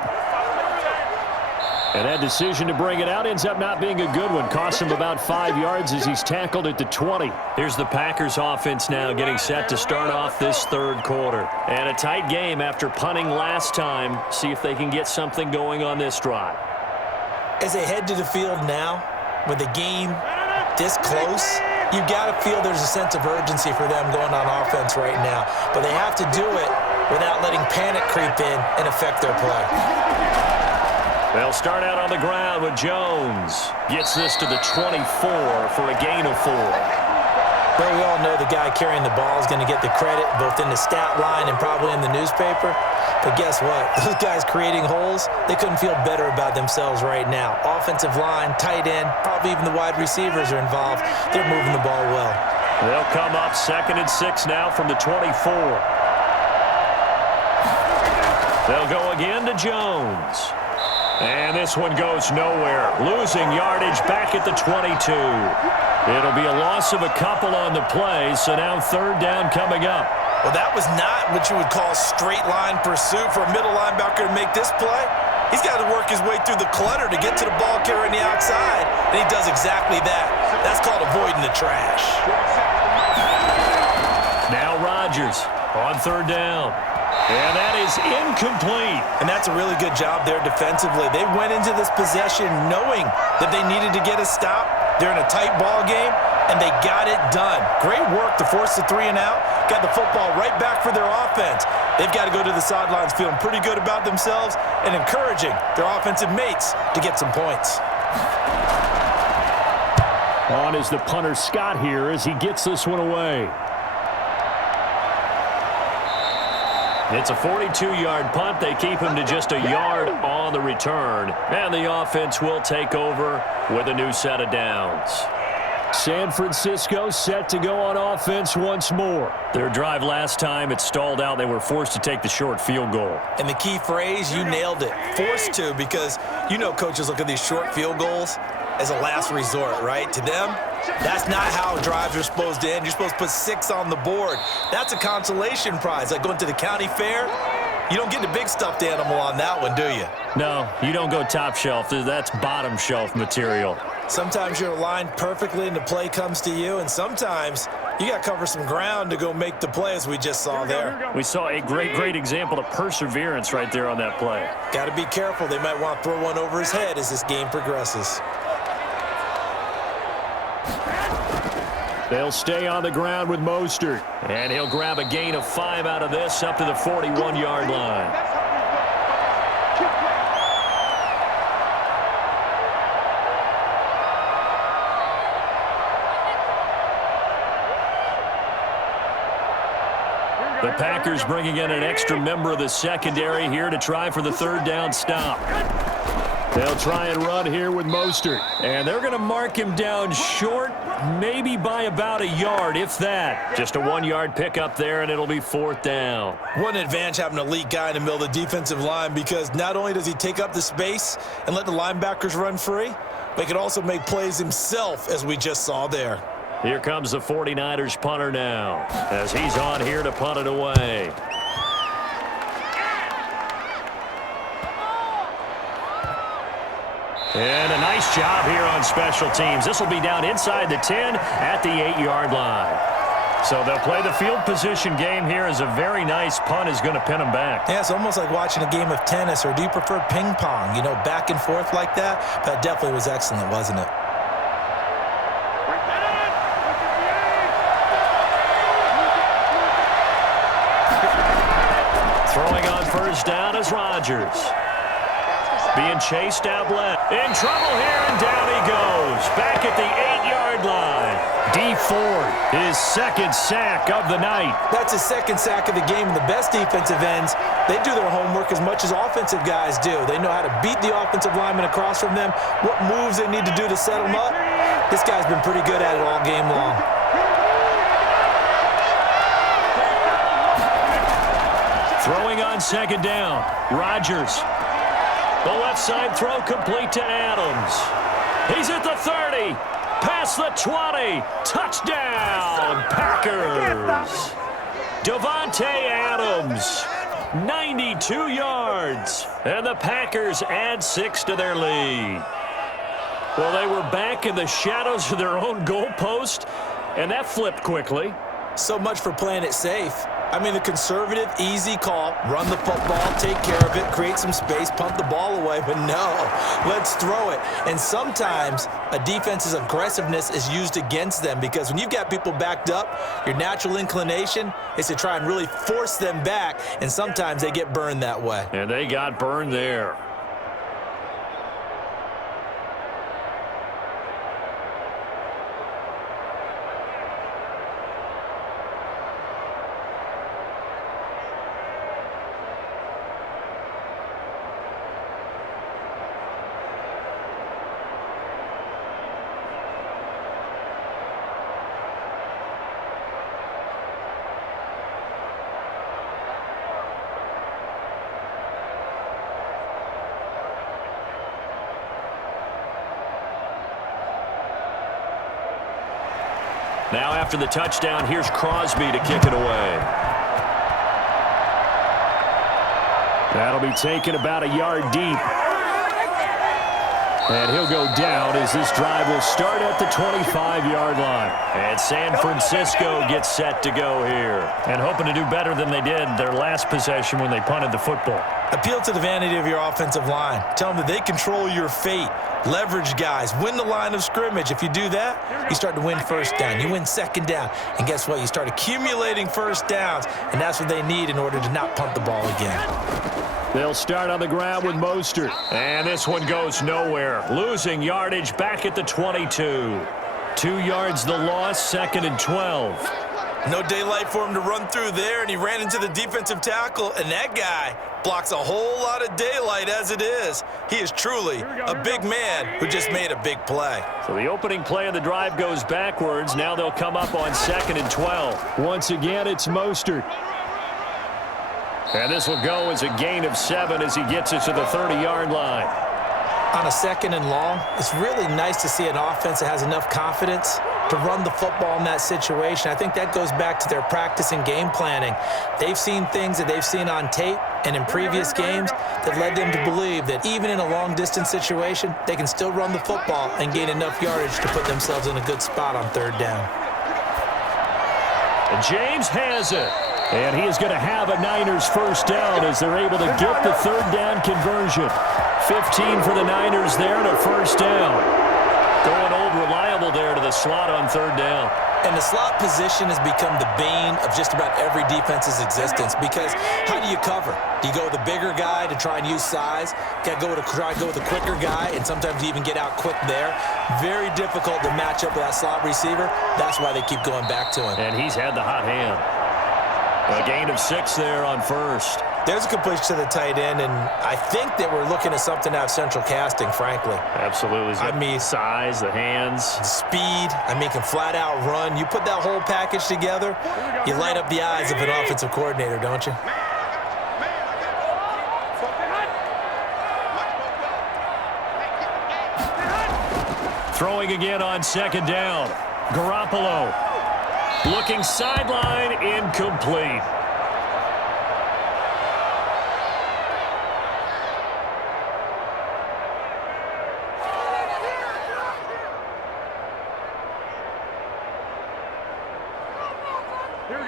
And that decision to bring it out ends up not being a good one. Costs him about 5 yards as he's tackled at the 20. Here's the Packers offense now getting set to start off this 3rd quarter. And a tight game after punting last time. See if they can get something going on this drive. As they head to the field now, with the game this close, you've got to feel there's a sense of urgency for them going on offense right now. But they have to do it without letting panic creep in and affect their play. They'll start out on the ground with Jones. Gets this to the 24 for a gain of 4. Well, we all know the guy carrying the ball is going to get the credit both in the stat line and probably in the newspaper. But guess what? Those guys creating holes, they couldn't feel better about themselves right now. Offensive line, tight end, probably even the wide receivers are involved. They're moving the ball well. They'll come up 2nd and 6 now from the 24. They'll go again to Jones. And this one goes nowhere. Losing yardage back at the 22. It'll be a loss of a couple on the play, so now 3rd down coming up. Well, that was not what you would call straight line pursuit for a middle linebacker to make this play. He's got to work his way through the clutter to get to the ball carrier on the outside, and he does exactly that. That's called avoiding the trash. Now Rodgers on third down. And that is incomplete. And that's a really good job there defensively. They went into this possession knowing that they needed to get a stop. They're in a tight ball game, and they got it done. Great work to force the 3 and out. Got the football right back for their offense. They've got to go to the sidelines feeling pretty good about themselves and encouraging their offensive mates to get some points. On is the punter Scott here as he gets this one away. It's a 42-yard punt. They keep him to just a yard on the return. And the offense will take over with a new set of downs. San Francisco set to go on offense once more. Their drive last time, it stalled out. They were forced to take the short field goal. And the key phrase, you nailed it. Forced to, because you know coaches look at these short field goals as a last resort, right? To them, that's not how drives are supposed to end. You're supposed to put 6 on the board. That's a consolation prize. Like going to the county fair, you don't get the big stuffed animal on that one, do you? No, you don't go top shelf. That's bottom shelf material. Sometimes you're aligned perfectly and the play comes to you, and sometimes you got to cover some ground to go make the play, as we just saw there. We saw a great example of perseverance right there on that play. Got to be careful. They might want to throw one over his head as this game progresses. They'll stay on the ground with Mostert. And he'll grab a gain of 5 out of this up to the 41-yard line. The Packers bringing in an extra member of the secondary here to try for the third down stop. They'll try and run here with Mostert. And they're going to mark him down short, maybe by about a yard, if that. Just a 1-yard pickup there, and it'll be 4th down. What an advantage having an elite guy in the middle of the defensive line, because not only does he take up the space and let the linebackers run free, but he can also make plays himself, as we just saw there. Here comes the 49ers punter now, as he's on here to punt it away. And a nice job here on special teams. This will be down inside the 10 at the 8-yard line. So they'll play the field position game here as a very nice punt is going to pin them back. Yeah, it's almost like watching a game of tennis, or do you prefer ping pong? You know, back and forth like that? That definitely was excellent, wasn't it? Throwing on first down is Rodgers. Being chased out left. In trouble here, and down he goes. Back at the 8-yard line. D Ford, his second sack of the night. That's his second sack of the game, and the best defensive ends, they do their homework as much as offensive guys do. They know how to beat the offensive lineman across from them, what moves they need to do to set them up. This guy's been pretty good at it all game long. Throwing on second down, Rodgers. The left side throw complete to Adams. He's at the 30, past the 20, touchdown, Packers. Davante Adams, 92 yards, and the Packers add 6 to their lead. Well, they were back in the shadows of their own goalpost, and that flipped quickly. So much for playing it safe. I mean, the conservative, easy call, run the football, take care of it, create some space, pump the ball away, but no, let's throw it. And sometimes a defense's aggressiveness is used against them, because when you've got people backed up, your natural inclination is to try and really force them back, and sometimes they get burned that way. And they got burned there. Now after the touchdown, here's Crosby to kick it away. That'll be taken about a yard deep. And he'll go down as this drive will start at the 25-yard line. And San Francisco gets set to go here. And hoping to do better than they did their last possession when they punted the football. Appeal to the vanity of your offensive line. Tell them that they control your fate. Leverage guys. Win the line of scrimmage. If you do that, you start to win first down. You win second down. And guess what? You start accumulating first downs. And that's what they need in order to not punt the ball again. They'll start on the ground with Mostert. And this one goes nowhere. Losing yardage back at the 22. 2 yards the loss, 2nd and 12. No daylight for him to run through there, and he ran into the defensive tackle, and that guy blocks a whole lot of daylight as it is. He is truly a big man who just made a big play. So the opening play of the drive goes backwards. Now they'll come up on 2nd and 12. Once again, it's Mostert. And this will go as a gain of 7 as he gets it to the 30-yard line. On a 2nd and long, it's really nice to see an offense that has enough confidence to run the football in that situation. I think that goes back to their practice and game planning. They've seen things that they've seen on tape and in previous games that led them to believe that even in a long-distance situation, they can still run the football and gain enough yardage to put themselves in a good spot on 3rd down. And James has it. And he is going to have a Niners first down as they're able to get the 3rd down conversion. 15 for the Niners there and a first down. Going old reliable there to the slot on 3rd down. And the slot position has become the bane of just about every defense's existence because how do you cover? Do you go with the bigger guy to try and use size? Got to try and go with the quicker guy, and sometimes you even get out quick there. Very difficult to match up with that slot receiver. That's why they keep going back to him. And he's had the hot hand. A gain of 6 there on 1st. There's a completion to the tight end, and I think that we're looking at something out of central casting, frankly. Absolutely. I mean, size, the hands. Speed, can flat out run. You put that whole package together, you light up the eyes of an offensive coordinator, don't you? Throwing again on 2nd down. Garoppolo. Looking sideline, incomplete.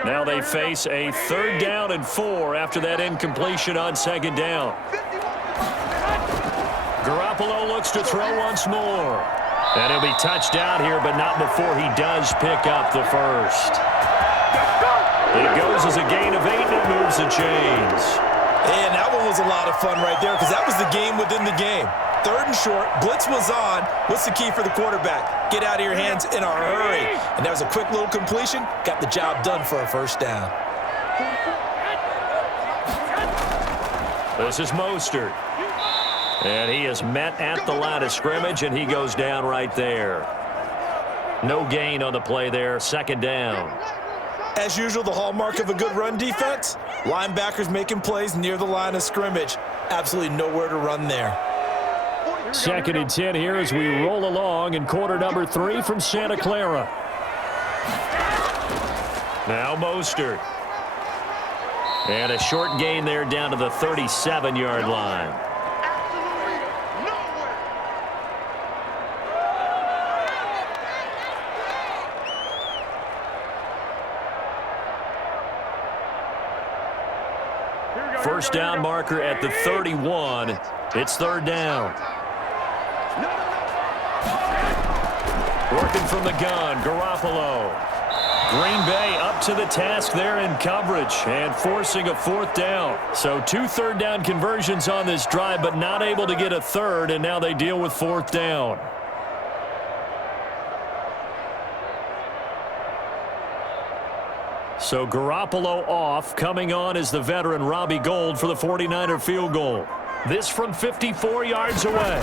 Now they face a 3rd down and 4 after that incompletion on 2nd down. Garoppolo looks to throw once more. And he'll be touched out here, but not before he does pick up the first. It goes as a gain of 8, and it moves the chains. And that one was a lot of fun right there because that was the game within the game. 3rd and short, blitz was on. What's the key for the quarterback? Get out of your hands in a hurry. And that was a quick little completion. Got the job done for a first down. This is Mostert. And he is met at the line of scrimmage, and he goes down right there. No gain on the play there, 2nd down. As usual, the hallmark of a good run defense, linebackers making plays near the line of scrimmage. Absolutely nowhere to run there. 2nd and 10 here as we roll along in quarter number 3 from Santa Clara. Now Mostert. And a short gain there down to the 37-yard line. First down marker at the 31. It's 3rd down. Working from the gun, Garoppolo. Green Bay up to the task there in coverage and forcing a 4th down. So 2 3rd down conversions on this drive, but not able to get a 3rd, and now they deal with 4th down. So Garoppolo off. Coming on is the veteran Robbie Gould for the 49er field goal. This from 54 yards away.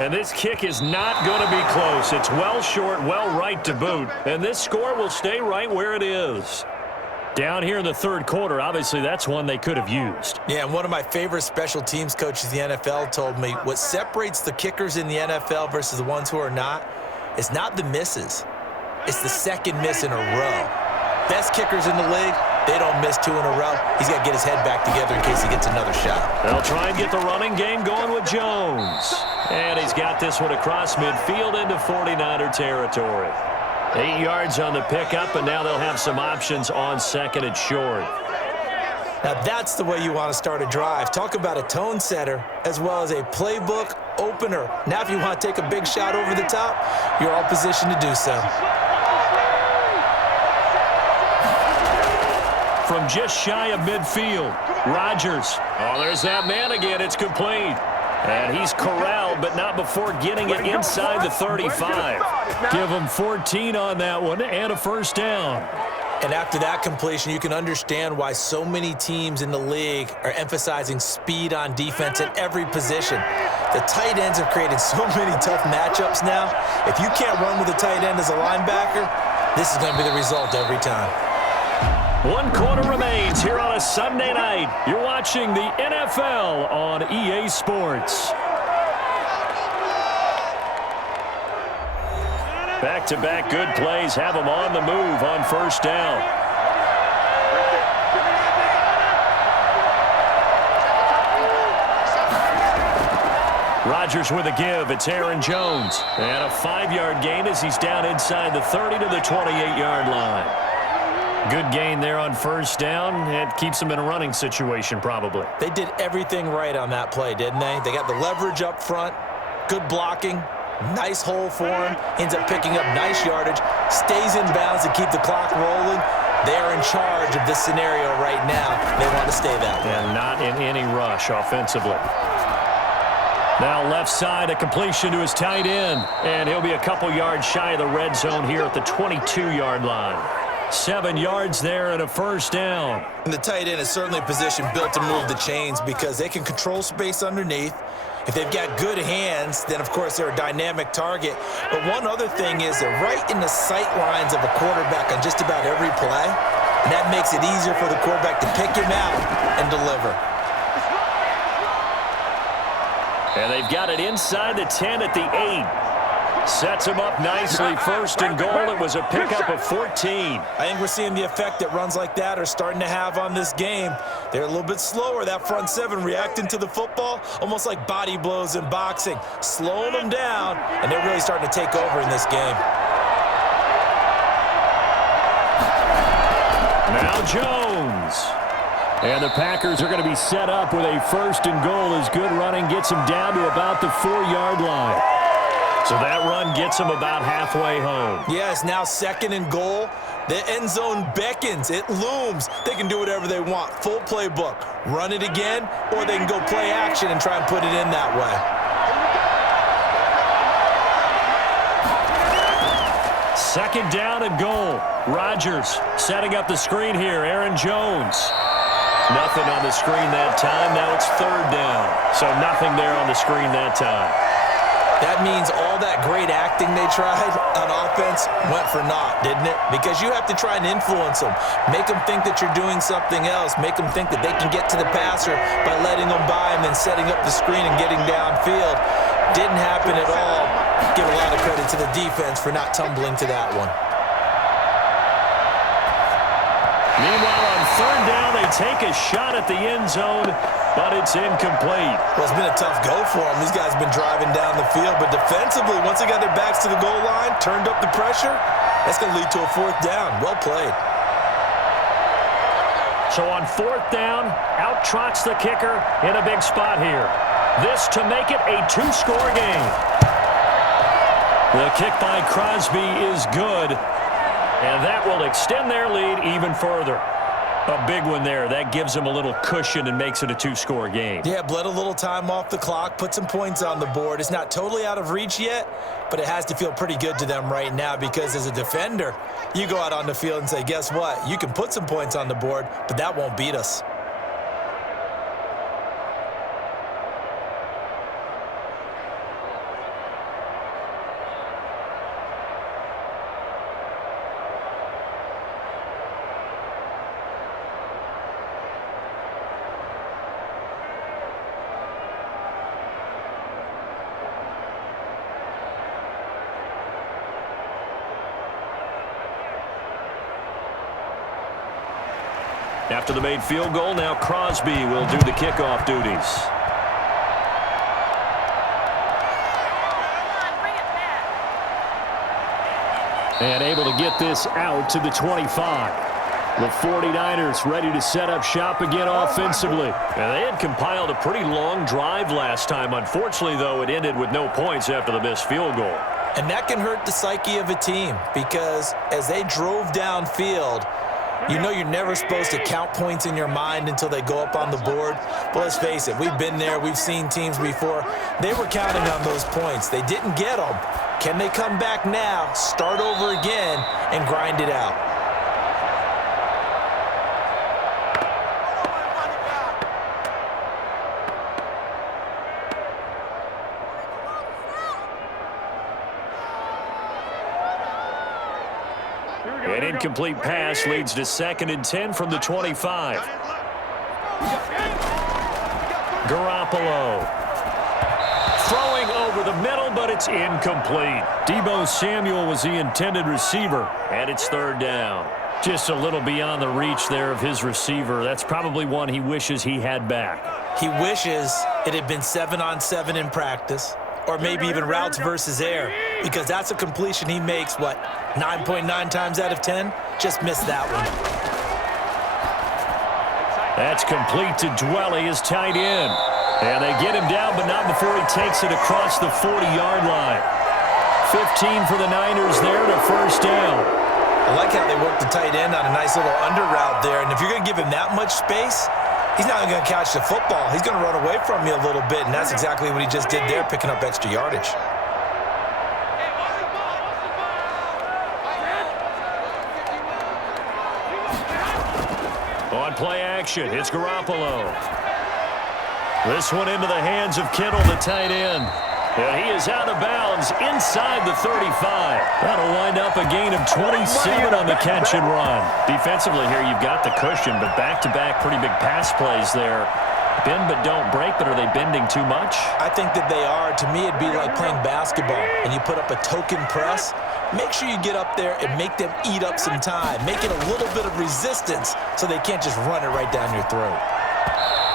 And this kick is not going to be close. It's well short, well right to boot. And this score will stay right where it is. Down here in the 3rd quarter, obviously that's one they could have used. Yeah, and one of my favorite special teams coaches in the NFL told me what separates the kickers in the NFL versus the ones who are not is not the misses. It's the 2nd miss in a row. Best kickers in the league, They don't miss 2 in a row. He's got to get his head back together in case he gets another shot. They'll try and get the running game going with Jones. And he's got this one across midfield into 49er territory. 8 yards on the pickup, and now they'll have some options on second and short. Now that's the way you want to start a drive. Talk about a tone setter as well as a playbook opener. Now if you want to take a big shot over the top, you're all positioned to do so. From just shy of midfield, Rodgers. Oh, there's that man again. It's complete. And he's corralled, but not before getting it inside the 35. Give him 14 on that one and a first down. And after that completion, you can understand why so many teams in the league are emphasizing speed on defense at every position. The tight ends have created so many tough matchups now. If you can't run with a tight end as a linebacker, this is going to be the result every time. 1 quarter remains here on a Sunday night. You're watching the NFL on EA Sports. Back-to-back good plays have them on the move on first down. Rodgers with a give. It's Aaron Jones. And a 5-yard gain as he's down inside the 30 to the 28-yard line. Good gain there on first down. It keeps them in a running situation probably. They did everything right on that play, didn't they? They got the leverage up front, good blocking, nice hole for him, ends up picking up nice yardage, stays in bounds to keep the clock rolling. They're in charge of this scenario right now. They want to stay that way. And not in any rush offensively. Now left side, a completion to his tight end. And he'll be a couple yards shy of the red zone here at the 22-yard line. 7 yards there and a first down. And the tight end is certainly a position built to move the chains because they can control space underneath. If they've got good hands, then of course they're a dynamic target. But one other thing is they're right in the sight lines of a quarterback on just about every play. And that makes it easier for the quarterback to pick him out and deliver. And they've got it inside the 10 at the 8. Sets him up nicely. First and goal. It was a pickup of 14. I think we're seeing the effect that runs like that are starting to have on this game. They're a little bit slower, that front seven, reacting to the football, almost like body blows in boxing, slowing them down, and they're really starting to take over in this game. Now Jones. And the Packers are going to be set up with a first and goal as good running gets them down to about the 4-yard line. So that run gets them about halfway home. Yes, now second and goal. The end zone beckons. It looms. They can do whatever they want. Full playbook. Run it again, or they can go play action and try and put it in that way. Second down and goal. Rodgers setting up the screen here. Aaron Jones. Nothing on the screen that time. Now it's third down. So nothing there on the screen that time. That means all that great acting they tried on offense went for naught, didn't it? Because you have to try and influence them. Make them think that you're doing something else. Make them think that they can get to the passer by letting them by and then setting up the screen and getting downfield. Didn't happen at all. Give a lot of credit to the defense for not tumbling to that one. Meanwhile, on third down, they take a shot at the end zone, but it's incomplete. Well, it's been a tough go for them. These guys have been driving down the field, but defensively, once they got their backs to the goal line, turned up the pressure, that's going to lead to a fourth down. Well played. So on fourth down, out trots the kicker in a big spot here. This to make it a 2-score game. The kick by Crosby is good. And that will extend their lead even further. A big one there. That gives them a little cushion and makes it a 2-score game. Yeah, bled a little time off the clock, put some points on the board. It's not totally out of reach yet, but it has to feel pretty good to them right now because as a defender, you go out on the field and say, guess what? You can put some points on the board, but that won't beat us. After the made field goal, now Crosby will do the kickoff duties. And able to get this out to the 25. The 49ers ready to set up shop again offensively. And they had compiled a pretty long drive last time. Unfortunately, though, it ended with no points after the missed field goal. And that can hurt the psyche of a team because as they drove downfield, you know you're never supposed to count points in your mind until they go up on the board. But let's face it, we've been there. We've seen teams before. They were counting on those points. They didn't get them. Can they come back now, start over again, and grind it out? An incomplete pass leads to 2nd and 10 from the 25. Garoppolo. Throwing over the middle, but it's incomplete. Deebo Samuel was the intended receiver, and it's 3rd down. Just a little beyond the reach there of his receiver. That's probably one he wishes he had back. He wishes it had been 7-on-7 in practice, or maybe even routes versus air, because that's a completion he makes, 9.9 times out of 10? Just missed that one. That's complete to Dwelly, his tight end. And they get him down, but not before he takes it across the 40-yard line. 15 for the Niners there to 1st down. I like how they work the tight end on a nice little under route there, and if you're going to give him that much space, he's not going to catch the football. He's going to run away from you a little bit, and that's exactly what he just did there, picking up extra yardage. On play action, it's Garoppolo. This one into the hands of Kittle, the tight end. And he is out of bounds inside the 35. That'll wind up a gain of 27 on the catch and run. Defensively here, you've got the cushion, but back-to-back pretty big pass plays there. Bend but don't break, but are they bending too much? I think that they are. To me, it'd be like playing basketball, and you put up a token press. Make sure you get up there and make them eat up some time. Make it a little bit of resistance so they can't just run it right down your throat.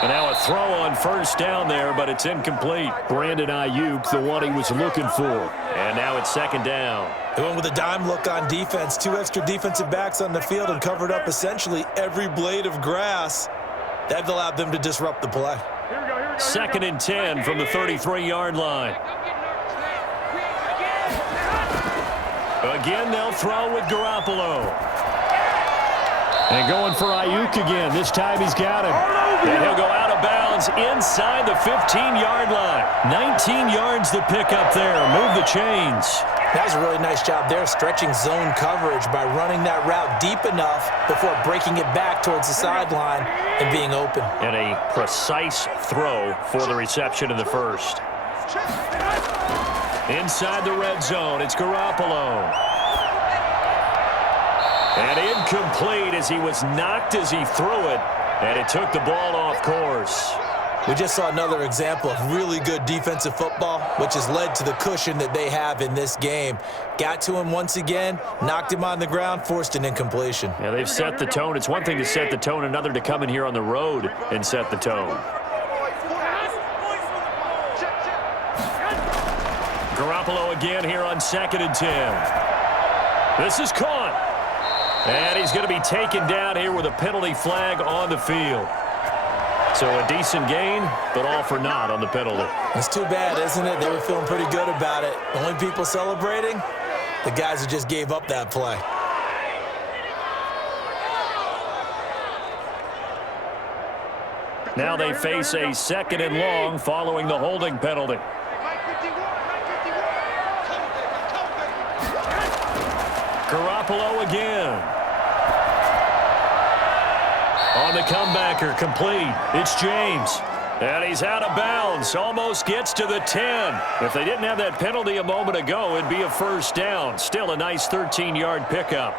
And now a throw on 1st down there, but it's incomplete. Brandon Ayuk, the one he was looking for. And now it's 2nd down. They went with a dime look on defense. 2 extra defensive backs on the field and covered up essentially every blade of grass. That allowed them to disrupt the play. 2nd and 10 from the 33-yard line. Again, they'll throw with Garoppolo. And going for Ayuk again. This time he's got him. And he'll go out of bounds inside the 15-yard line. 19 yards to pick up there. Move the chains. That was a really nice job there, stretching zone coverage by running that route deep enough before breaking it back towards the sideline and being open. And a precise throw for the reception in the 1st. Inside the red zone, it's Garoppolo. And incomplete as he was knocked as he threw it, and it took the ball off course. We just saw another example of really good defensive football, which has led to the cushion that they have in this game. Got to him once again, knocked him on the ground, forced an incompletion. Yeah, they've set the tone. It's one thing to set the tone, another to come in here on the road and set the tone. Garoppolo again here on 2nd and 10. This is caught. And he's going to be taken down here with a penalty flag on the field. So a decent gain, but all for naught on the penalty. It's too bad, isn't it? They were feeling pretty good about it. The only people celebrating, the guys who just gave up that play. Now they face a 2nd and long following the holding penalty. Garoppolo again. On the comebacker, complete. It's James. And he's out of bounds. Almost gets to the 10. If they didn't have that penalty a moment ago, it'd be a 1st down. Still a nice 13-yard pickup.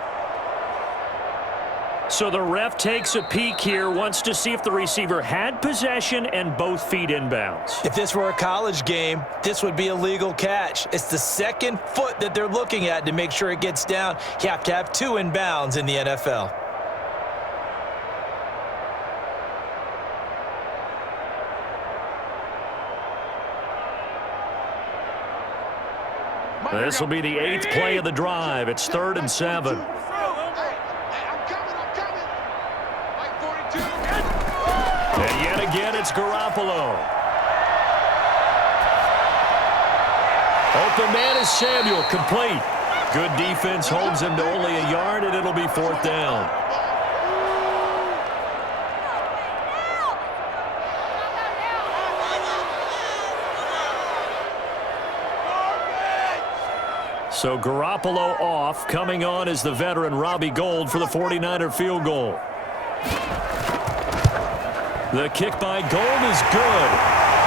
So the ref takes a peek here, wants to see if the receiver had possession and both feet inbounds. If this were a college game, this would be a legal catch. It's the 2nd foot that they're looking at to make sure it gets down. You have to have 2 inbounds in the NFL. This will be the 8th play of the drive. It's 3rd and 7. I'm coming. Like 42. And yet again, it's Garoppolo. Open man is Samuel, complete. Good defense holds him to only a yard, and it'll be 4th down. So Garoppolo off. Coming on is the veteran Robbie Gould for the 49er field goal. The kick by Gould is good,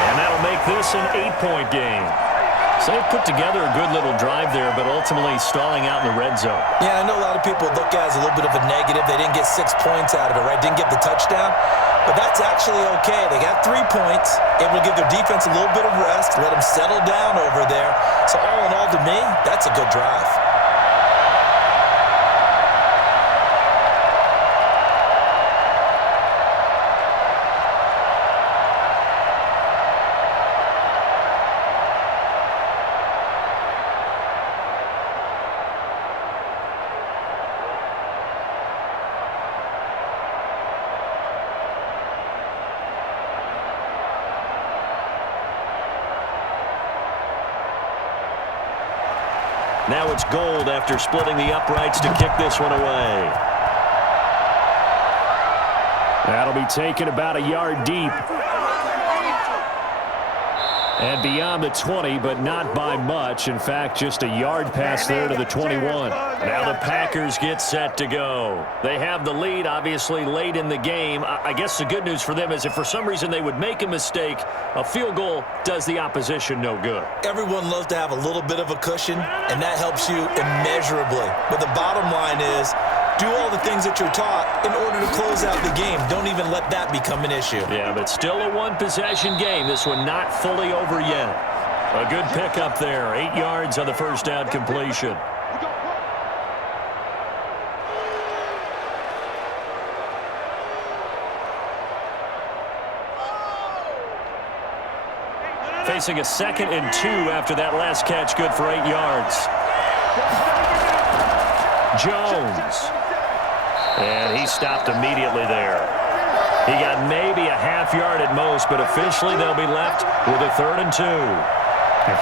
and that'll make this an 8-point game. So they put together a good little drive there, but ultimately stalling out in the red zone. Yeah, I know a lot of people look at it as a little bit of a negative. They didn't get 6 points out of it, right? Didn't get the touchdown. But that's actually okay. They got 3 points, able to give their defense a little bit of rest, let them settle down over there. So all in all, to me, that's a good drive. Now it's Gould after splitting the uprights to kick this one away. That'll be taken about a yard deep. And beyond the 20, but not by much. In fact, just a yard pass there to the 21. Now the Packers get set to go. They have the lead, obviously, late in the game. I guess the good news for them is if for some reason they would make a mistake, a field goal does the opposition no good. Everyone loves to have a little bit of a cushion, and that helps you immeasurably. But the bottom line is, do all the things that you're taught in order to close out the game. Don't even let that become an issue. Yeah, but still a one-possession game. This one not fully over yet. A good pickup there. 8 yards on the first down completion. Facing a 2nd and 2 after that last catch. Good for 8 yards. Jones. And he stopped immediately there. He got maybe a half yard at most, but officially they'll be left with a 3rd and 2.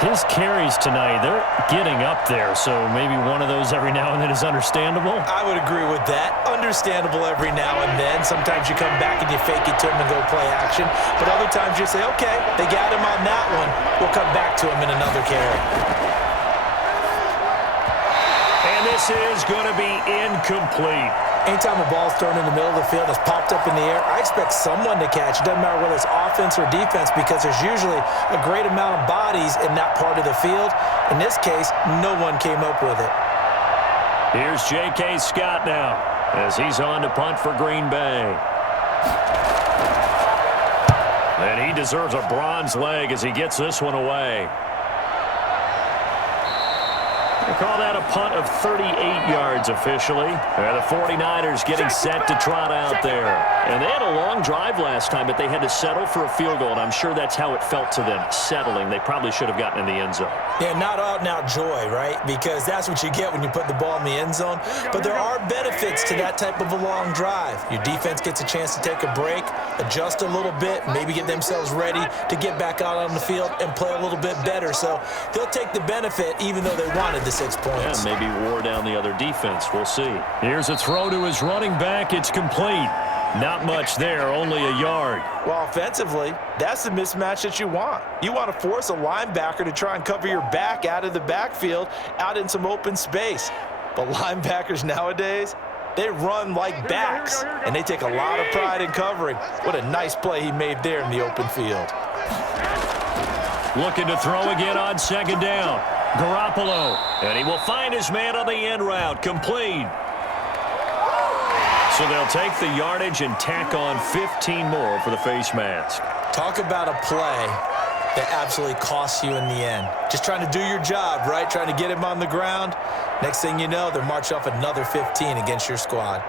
His carries tonight, they're getting up there, so maybe one of those every now and then is understandable. I would agree with that. Understandable every now and then. Sometimes you come back and you fake it to him and go play action. But other times you say, okay, they got him on that one. We'll come back to him in another carry. And this is going to be incomplete. Anytime a ball's thrown in the middle of the field, it's popped up in the air, I expect someone to catch. It doesn't matter whether it's offense or defense because there's usually a great amount of bodies in that part of the field. In this case, no one came up with it. Here's J.K. Scott now as he's on to punt for Green Bay. And he deserves a bronze leg as he gets this one away. They call that a punt of 38 yards officially. The 49ers getting set to trot out there. And they had a long drive last time, but they had to settle for a field goal, and I'm sure that's how it felt to them, settling. They probably should have gotten in the end zone. Yeah, not out-and-out joy, right? Because that's what you get when you put the ball in the end zone. But there are benefits to that type of a long drive. Your defense gets a chance to take a break, adjust a little bit, maybe get themselves ready to get back out on the field and play a little bit better. So they'll take the benefit even though they wanted the 6 points. Yeah, maybe wore down the other defense. We'll see. Here's a throw to his running back. It's complete. Not much there, only a yard. Well, offensively, that's the mismatch that you want. You want to force a linebacker to try and cover your back out of the backfield, out in some open space. But linebackers nowadays, they run like backs, and they take a lot of pride in covering. What a nice play he made there in the open field. Looking to throw again on 2nd down. Garoppolo, and he will find his man on the end route, complete. So they'll take the yardage and tack on 15 more for the face mask. Talk about a play that absolutely costs you in the end. Just trying to do your job, right? Trying to get him on the ground. Next thing you know, they're marching off another 15 against your squad.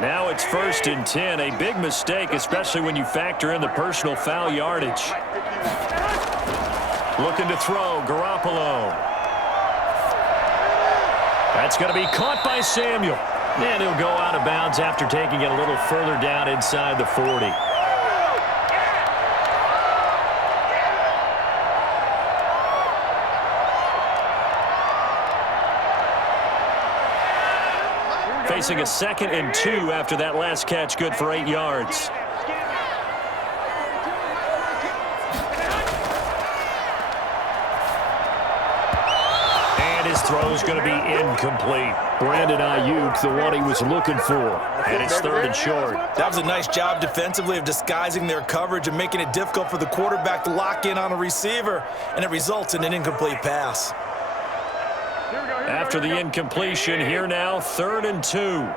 Now it's 1st and 10. A big mistake, especially when you factor in the personal foul yardage. Looking to throw, Garoppolo. That's going to be caught by Samuel. And he'll go out of bounds after taking it a little further down inside the 40. Facing a 2nd and 2 after that last catch, good for 8 yards. And his throw is going to be incomplete. Brandon Ayuk, the one he was looking for. And it's 3rd and short. That was a nice job defensively of disguising their coverage and making it difficult for the quarterback to lock in on a receiver, and it results in an incomplete pass. After the incompletion, here now, 3rd and 2.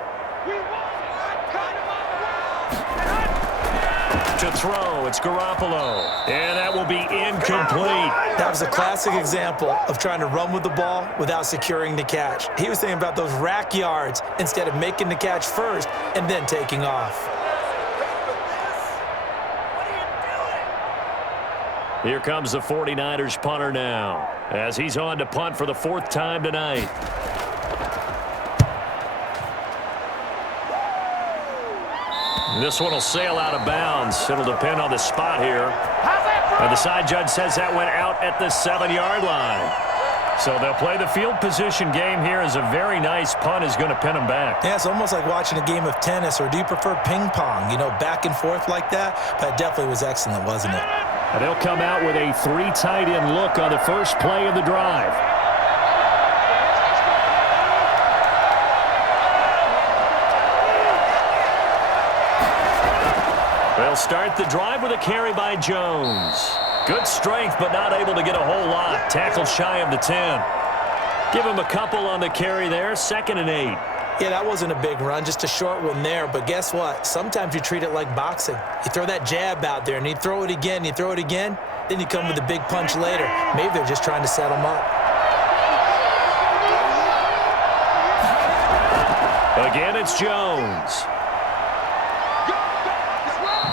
To throw, it's Garoppolo. And that will be incomplete. That was a classic example of trying to run with the ball without securing the catch. He was thinking about those rack yards instead of making the catch first and then taking off. Here comes the 49ers punter now, as he's on to punt for the 4th time tonight. This one will sail out of bounds. It'll depend on the spot here. And the side judge says that went out at the 7-yard line. So they'll play the field position game here, as a very nice punt is going to pin them back. Yeah, it's almost like watching a game of tennis, or do you prefer ping pong? You know, back and forth like that? But it definitely was excellent, wasn't it? And they'll come out with a 3 tight end look on the first play of the drive. They'll start the drive with a carry by Jones. Good strength, but not able to get a whole lot. Tackled shy of the 10. Give him a couple on the carry there. 2nd and 8. Yeah, that wasn't a big run, just a short one there. But guess what? Sometimes you treat it like boxing. You throw that jab out there, and you throw it again, you throw it again, then you come with a big punch later. Maybe they're just trying to set him up. Again, it's Jones.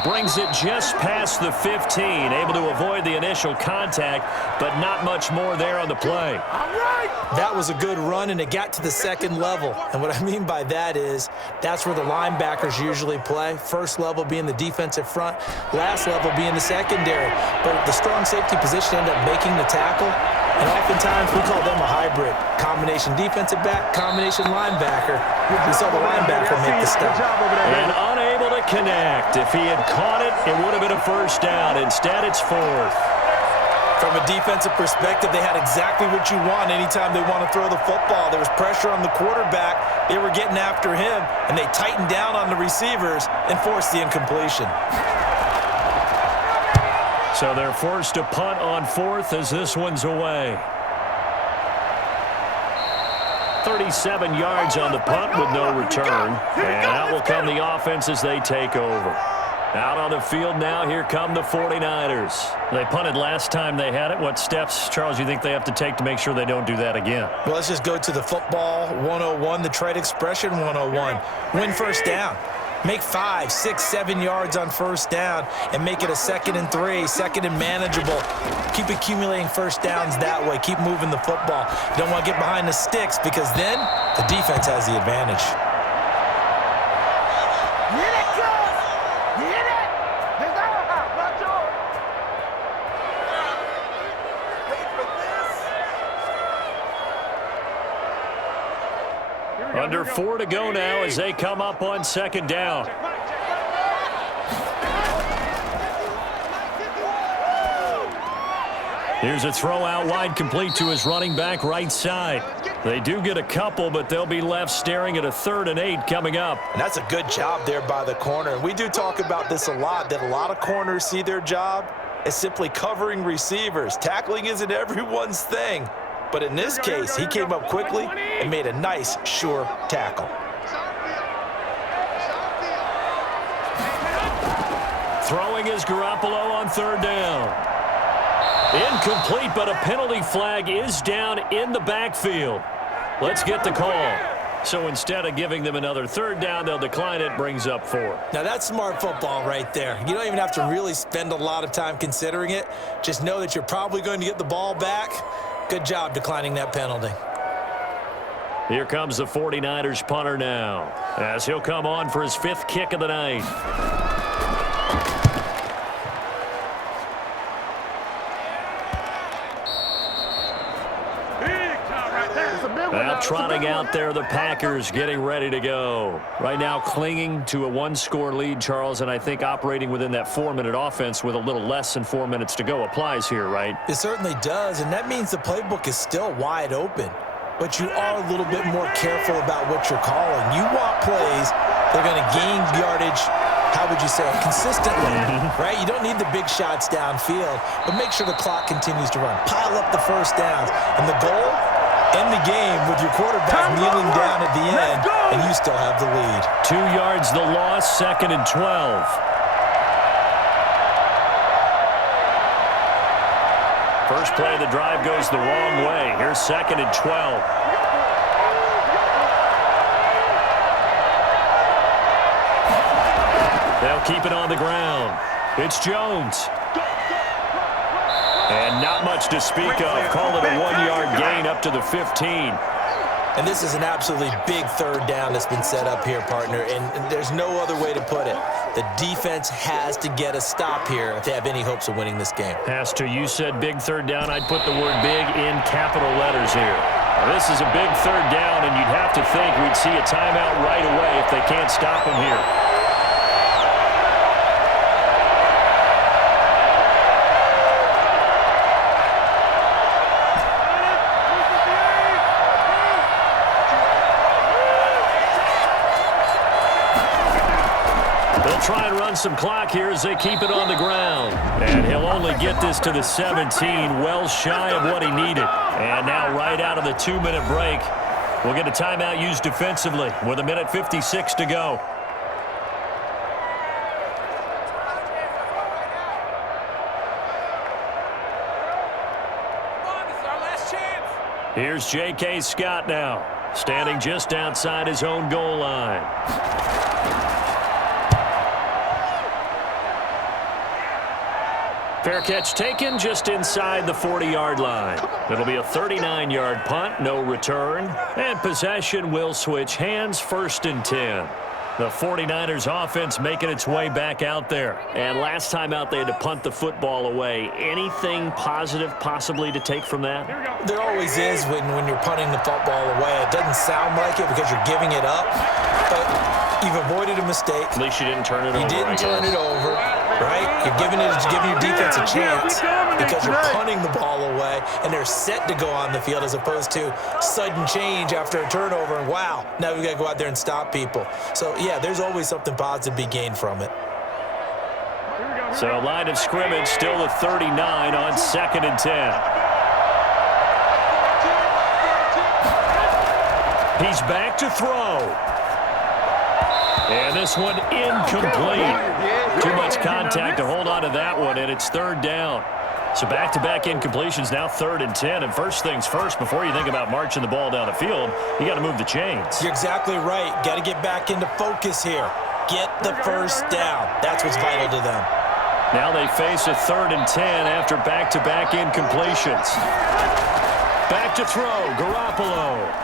Brings it just past the 15, able to avoid the initial contact, but not much more there on the play. That was a good run, and it got to the 2nd level. And what I mean by that is that's where the linebackers usually play. First level being the defensive front, last level being the secondary. But the strong safety position ended up making the tackle, and oftentimes we call them a hybrid. Combination defensive back, combination linebacker. We saw the linebacker make the stop. And unable to connect. If he had caught it, it would have been a 1st down. Instead, it's 4th. From a defensive perspective, they had exactly what you want anytime they want to throw the football. There was pressure on the quarterback. They were getting after him, and they tightened down on the receivers and forced the incompletion. So they're forced to punt on 4th as this one's away. 37 yards on the punt with no return. And out will come the offense as they take over. Out on the field now, here come the 49ers. They punted last time they had it. What steps, Charles, you think they have to take to make sure they don't do that again? Well, let's just go to the football 101, the trade expression 101. Win 1st down. Make 5, 6, 7 yards on 1st down and make it a 2nd and 3, 2nd and manageable. Keep accumulating 1st downs that way. Keep moving the football. You don't want to get behind the sticks, because then the defense has the advantage. Under 4 to go now as they come up on 2nd down. Here's a throw out wide, complete to his running back right side. They do get a couple, but they'll be left staring at a 3rd and 8 coming up. And that's a good job there by the corner. And we do talk about this a lot, that a lot of corners see their job as simply covering receivers. Tackling isn't everyone's thing. But in this case, he came up quickly and made a nice, sure tackle. Throwing is Garoppolo on 3rd down. Incomplete, but a penalty flag is down in the backfield. Let's get the call. So instead of giving them another 3rd down, they'll decline it, brings up 4. Now that's smart football right there. You don't even have to really spend a lot of time considering it. Just know that you're probably going to get the ball back. Good job declining that penalty. Here comes the 49ers punter now, as he'll come on for his 5th kick of the night. Now trotting out there, the Packers getting ready to go. Right now clinging to a 1-score lead, Charles, and I think operating within that 4-minute offense with a little less than 4 minutes to go applies here, right? It certainly does, and that means the playbook is still wide open. But you are a little bit more careful about what you're calling. You want plays that are going to gain yardage, how would you say it, consistently, right? You don't need the big shots downfield, but make sure the clock continues to run. Pile up the first downs. And the goal, end the game with your quarterback kneeling down at the end, and you still have the lead. 2 yards the loss, 2nd and 12. First play of the drive goes the wrong way. Here's 2nd and 12. They'll keep it on the ground. It's Jones. And not much to speak of. Call it a 1-yard gain up to the 15. And this is an absolutely big 3rd down that's been set up here, partner, and there's no other way to put it. The defense has to get a stop here if they have any hopes of winning this game. Has to. You said big 3rd down. I'd put the word big in capital letters here. Now, this is a big 3rd down, and you'd have to think we'd see a timeout right away if they can't stop him here. Try and run some clock here as they keep it on the ground. And he'll only get this to the 17, well shy of what he needed. And now right out of the 2-minute break, we'll get a timeout used defensively with 1:56 to go. Here's J.K. Scott now, standing just outside his own goal line. Fair catch taken just inside the 40-yard line. It'll be a 39-yard punt, no return. And possession will switch hands, 1st and 10. The 49ers offense making its way back out there. And last time out they had to punt the football away. Anything positive possibly to take from that? There always is when you're punting the football away. It doesn't sound like it because you're giving it up, but you've avoided a mistake. At least you didn't turn it over. You didn't turn it over, right? You're giving your defense a chance because you're punting the ball away, and they're set to go on the field as opposed to sudden change after a turnover, and wow, now we've got to go out there and stop people. So, yeah, there's always something positive to be gained from it. So, line of scrimmage, still the 39 on 2nd and 10. He's back to throw. And this one incomplete. Too much contact to hold on to that one, and it's 3rd down. So back-to-back incompletions, now 3rd and 10. And first things first, before you think about marching the ball down the field, you got to move the chains. You're exactly right. Got to get back into focus here. Get the first down. That's what's vital to them. Now they face a 3rd and 10 after back-to-back incompletions. Back to throw, Garoppolo.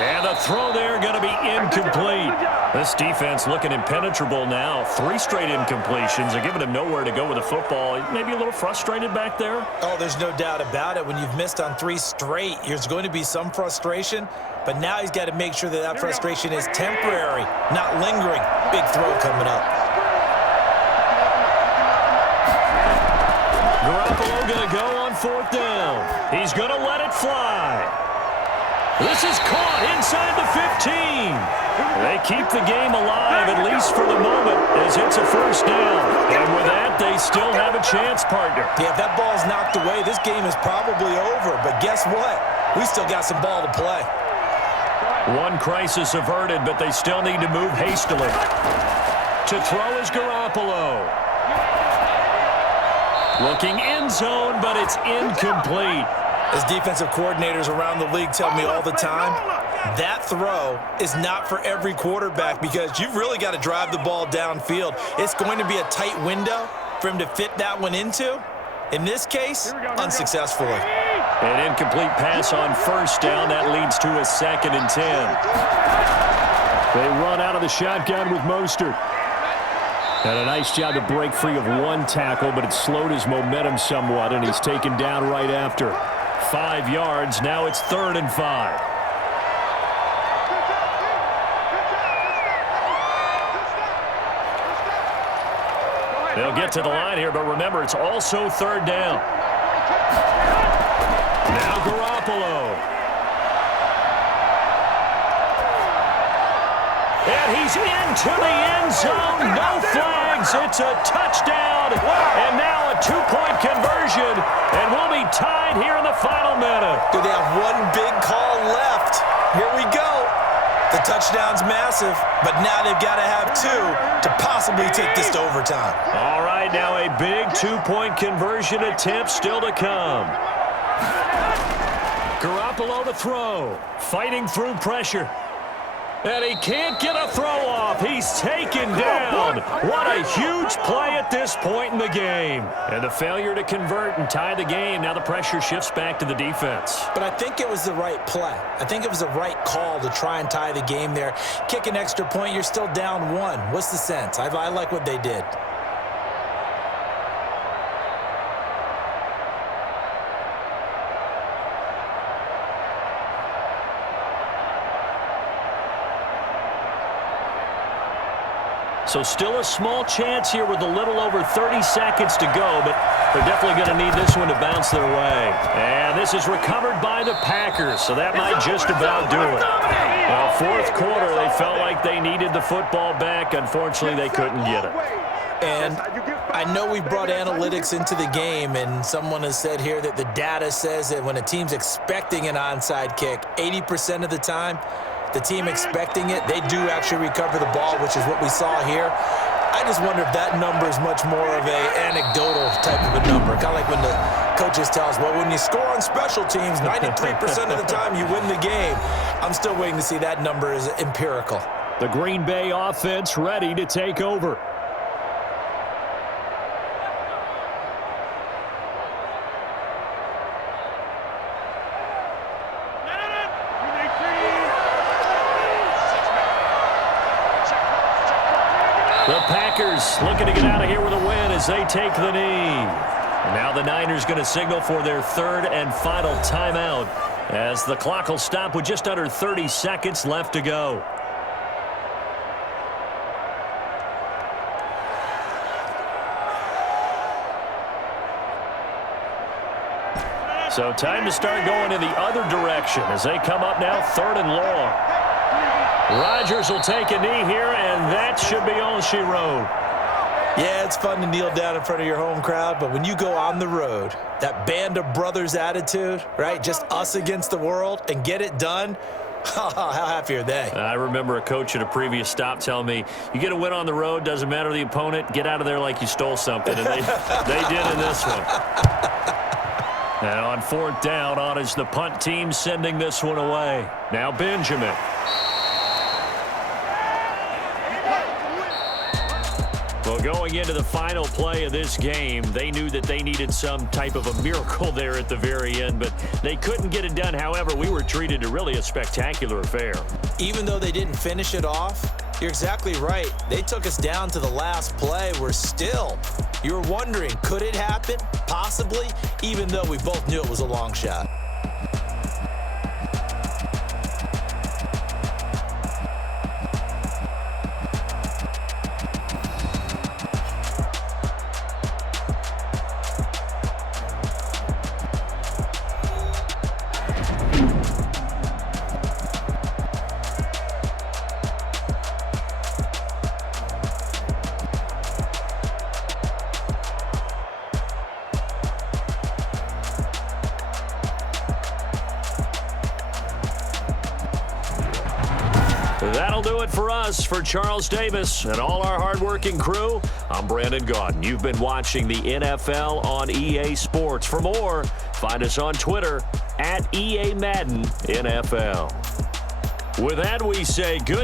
And the throw there going to be incomplete. This defense looking impenetrable now. 3 straight incompletions. They're giving him nowhere to go with the football. Maybe a little frustrated back there. Oh, there's no doubt about it. When you've missed on 3 straight, there's going to be some frustration. But now he's got to make sure that frustration is temporary, not lingering. Big throw coming up. Garoppolo going to go on 4th down. He's going to let it fly. This is caught inside the 15. They keep the game alive, at least for the moment, as it's a 1st down. And with that, they still have a chance, partner. Yeah, if that ball's knocked away, this game is probably over. But guess what? We still got some ball to play. One crisis averted, but they still need to move hastily. To throw is Garoppolo. Looking end zone, but it's incomplete. As defensive coordinators around the league tell me all the time, that throw is not for every quarterback because you've really got to drive the ball downfield. It's going to be a tight window for him to fit that one into. In this case, unsuccessfully. An incomplete pass on first down. That leads to a 2nd and 10. They run out of the shotgun with Mostert. And a nice job to break free of one tackle, but it slowed his momentum somewhat, and he's taken down right after. 5 yards. Now it's 3rd and 5. They'll get to the line here, but remember, it's also 3rd down. Now Garoppolo. And he's into the end zone. No flags. It's a touchdown. And now a 2-point conversion. And we'll be tied here in the final minute. Do they have one big call left? Here we go. The touchdown's massive, but now they've got to have 2 to possibly take this to overtime. All right, now a big 2-point conversion attempt still to come. Garoppolo to throw, fighting through pressure. And he can't get a throw off. He's taken down. What a huge play at this point in the game. And the failure to convert and tie the game. Now the pressure shifts back to the defense. But I think it was the right play. I think it was the right call to try and tie the game there. Kick an extra point, you're still down 1. What's the sense? I like what they did. So still a small chance here with a little over 30 seconds to go, but they're definitely going to need this one to bounce their way. And this is recovered by the Packers, so that might just about do it. Well, 4th quarter, they felt like they needed the football back. Unfortunately, they couldn't get it. And I know we brought analytics into the game, and someone has said here that the data says that when a team's expecting an onside kick, 80% of the time, the team expecting it, they do actually recover the ball, which is what we saw here. I just wonder if that number is much more of an anecdotal type of a number. Kind of like when the coaches tell us, well, when you score on special teams, 93% of the time you win the game. I'm still waiting to see that number is empirical. The Green Bay offense ready to take over. The Packers looking to get out of here with a win as they take the knee. And now the Niners going to signal for their 3rd and final timeout as the clock will stop with just under 30 seconds left to go. So time to start going in the other direction as they come up now 3rd and long. Rodgers will take a knee here, and that should be all she wrote. Yeah, it's fun to kneel down in front of your home crowd, but when you go on the road, that band of brothers attitude, right, just us against the world, and get it done, how happy are they? I remember a coach at a previous stop telling me, you get a win on the road, doesn't matter the opponent, get out of there like you stole something, and they did in this one. And on 4th down, on is the punt team sending this one away. Now Benjamin. Well, going into the final play of this game, they knew that they needed some type of a miracle there at the very end, but they couldn't get it done. However, we were treated to really a spectacular affair. Even though they didn't finish it off, you're exactly right. They took us down to the last play. You're wondering, could it happen? Possibly, even though we both knew it was a long shot. That'll do it for us. For Charles Davis and all our hardworking crew, I'm Brandon Gaudin. You've been watching the NFL on EA Sports. For more, find us on Twitter @EA Madden NFL. With that, we say good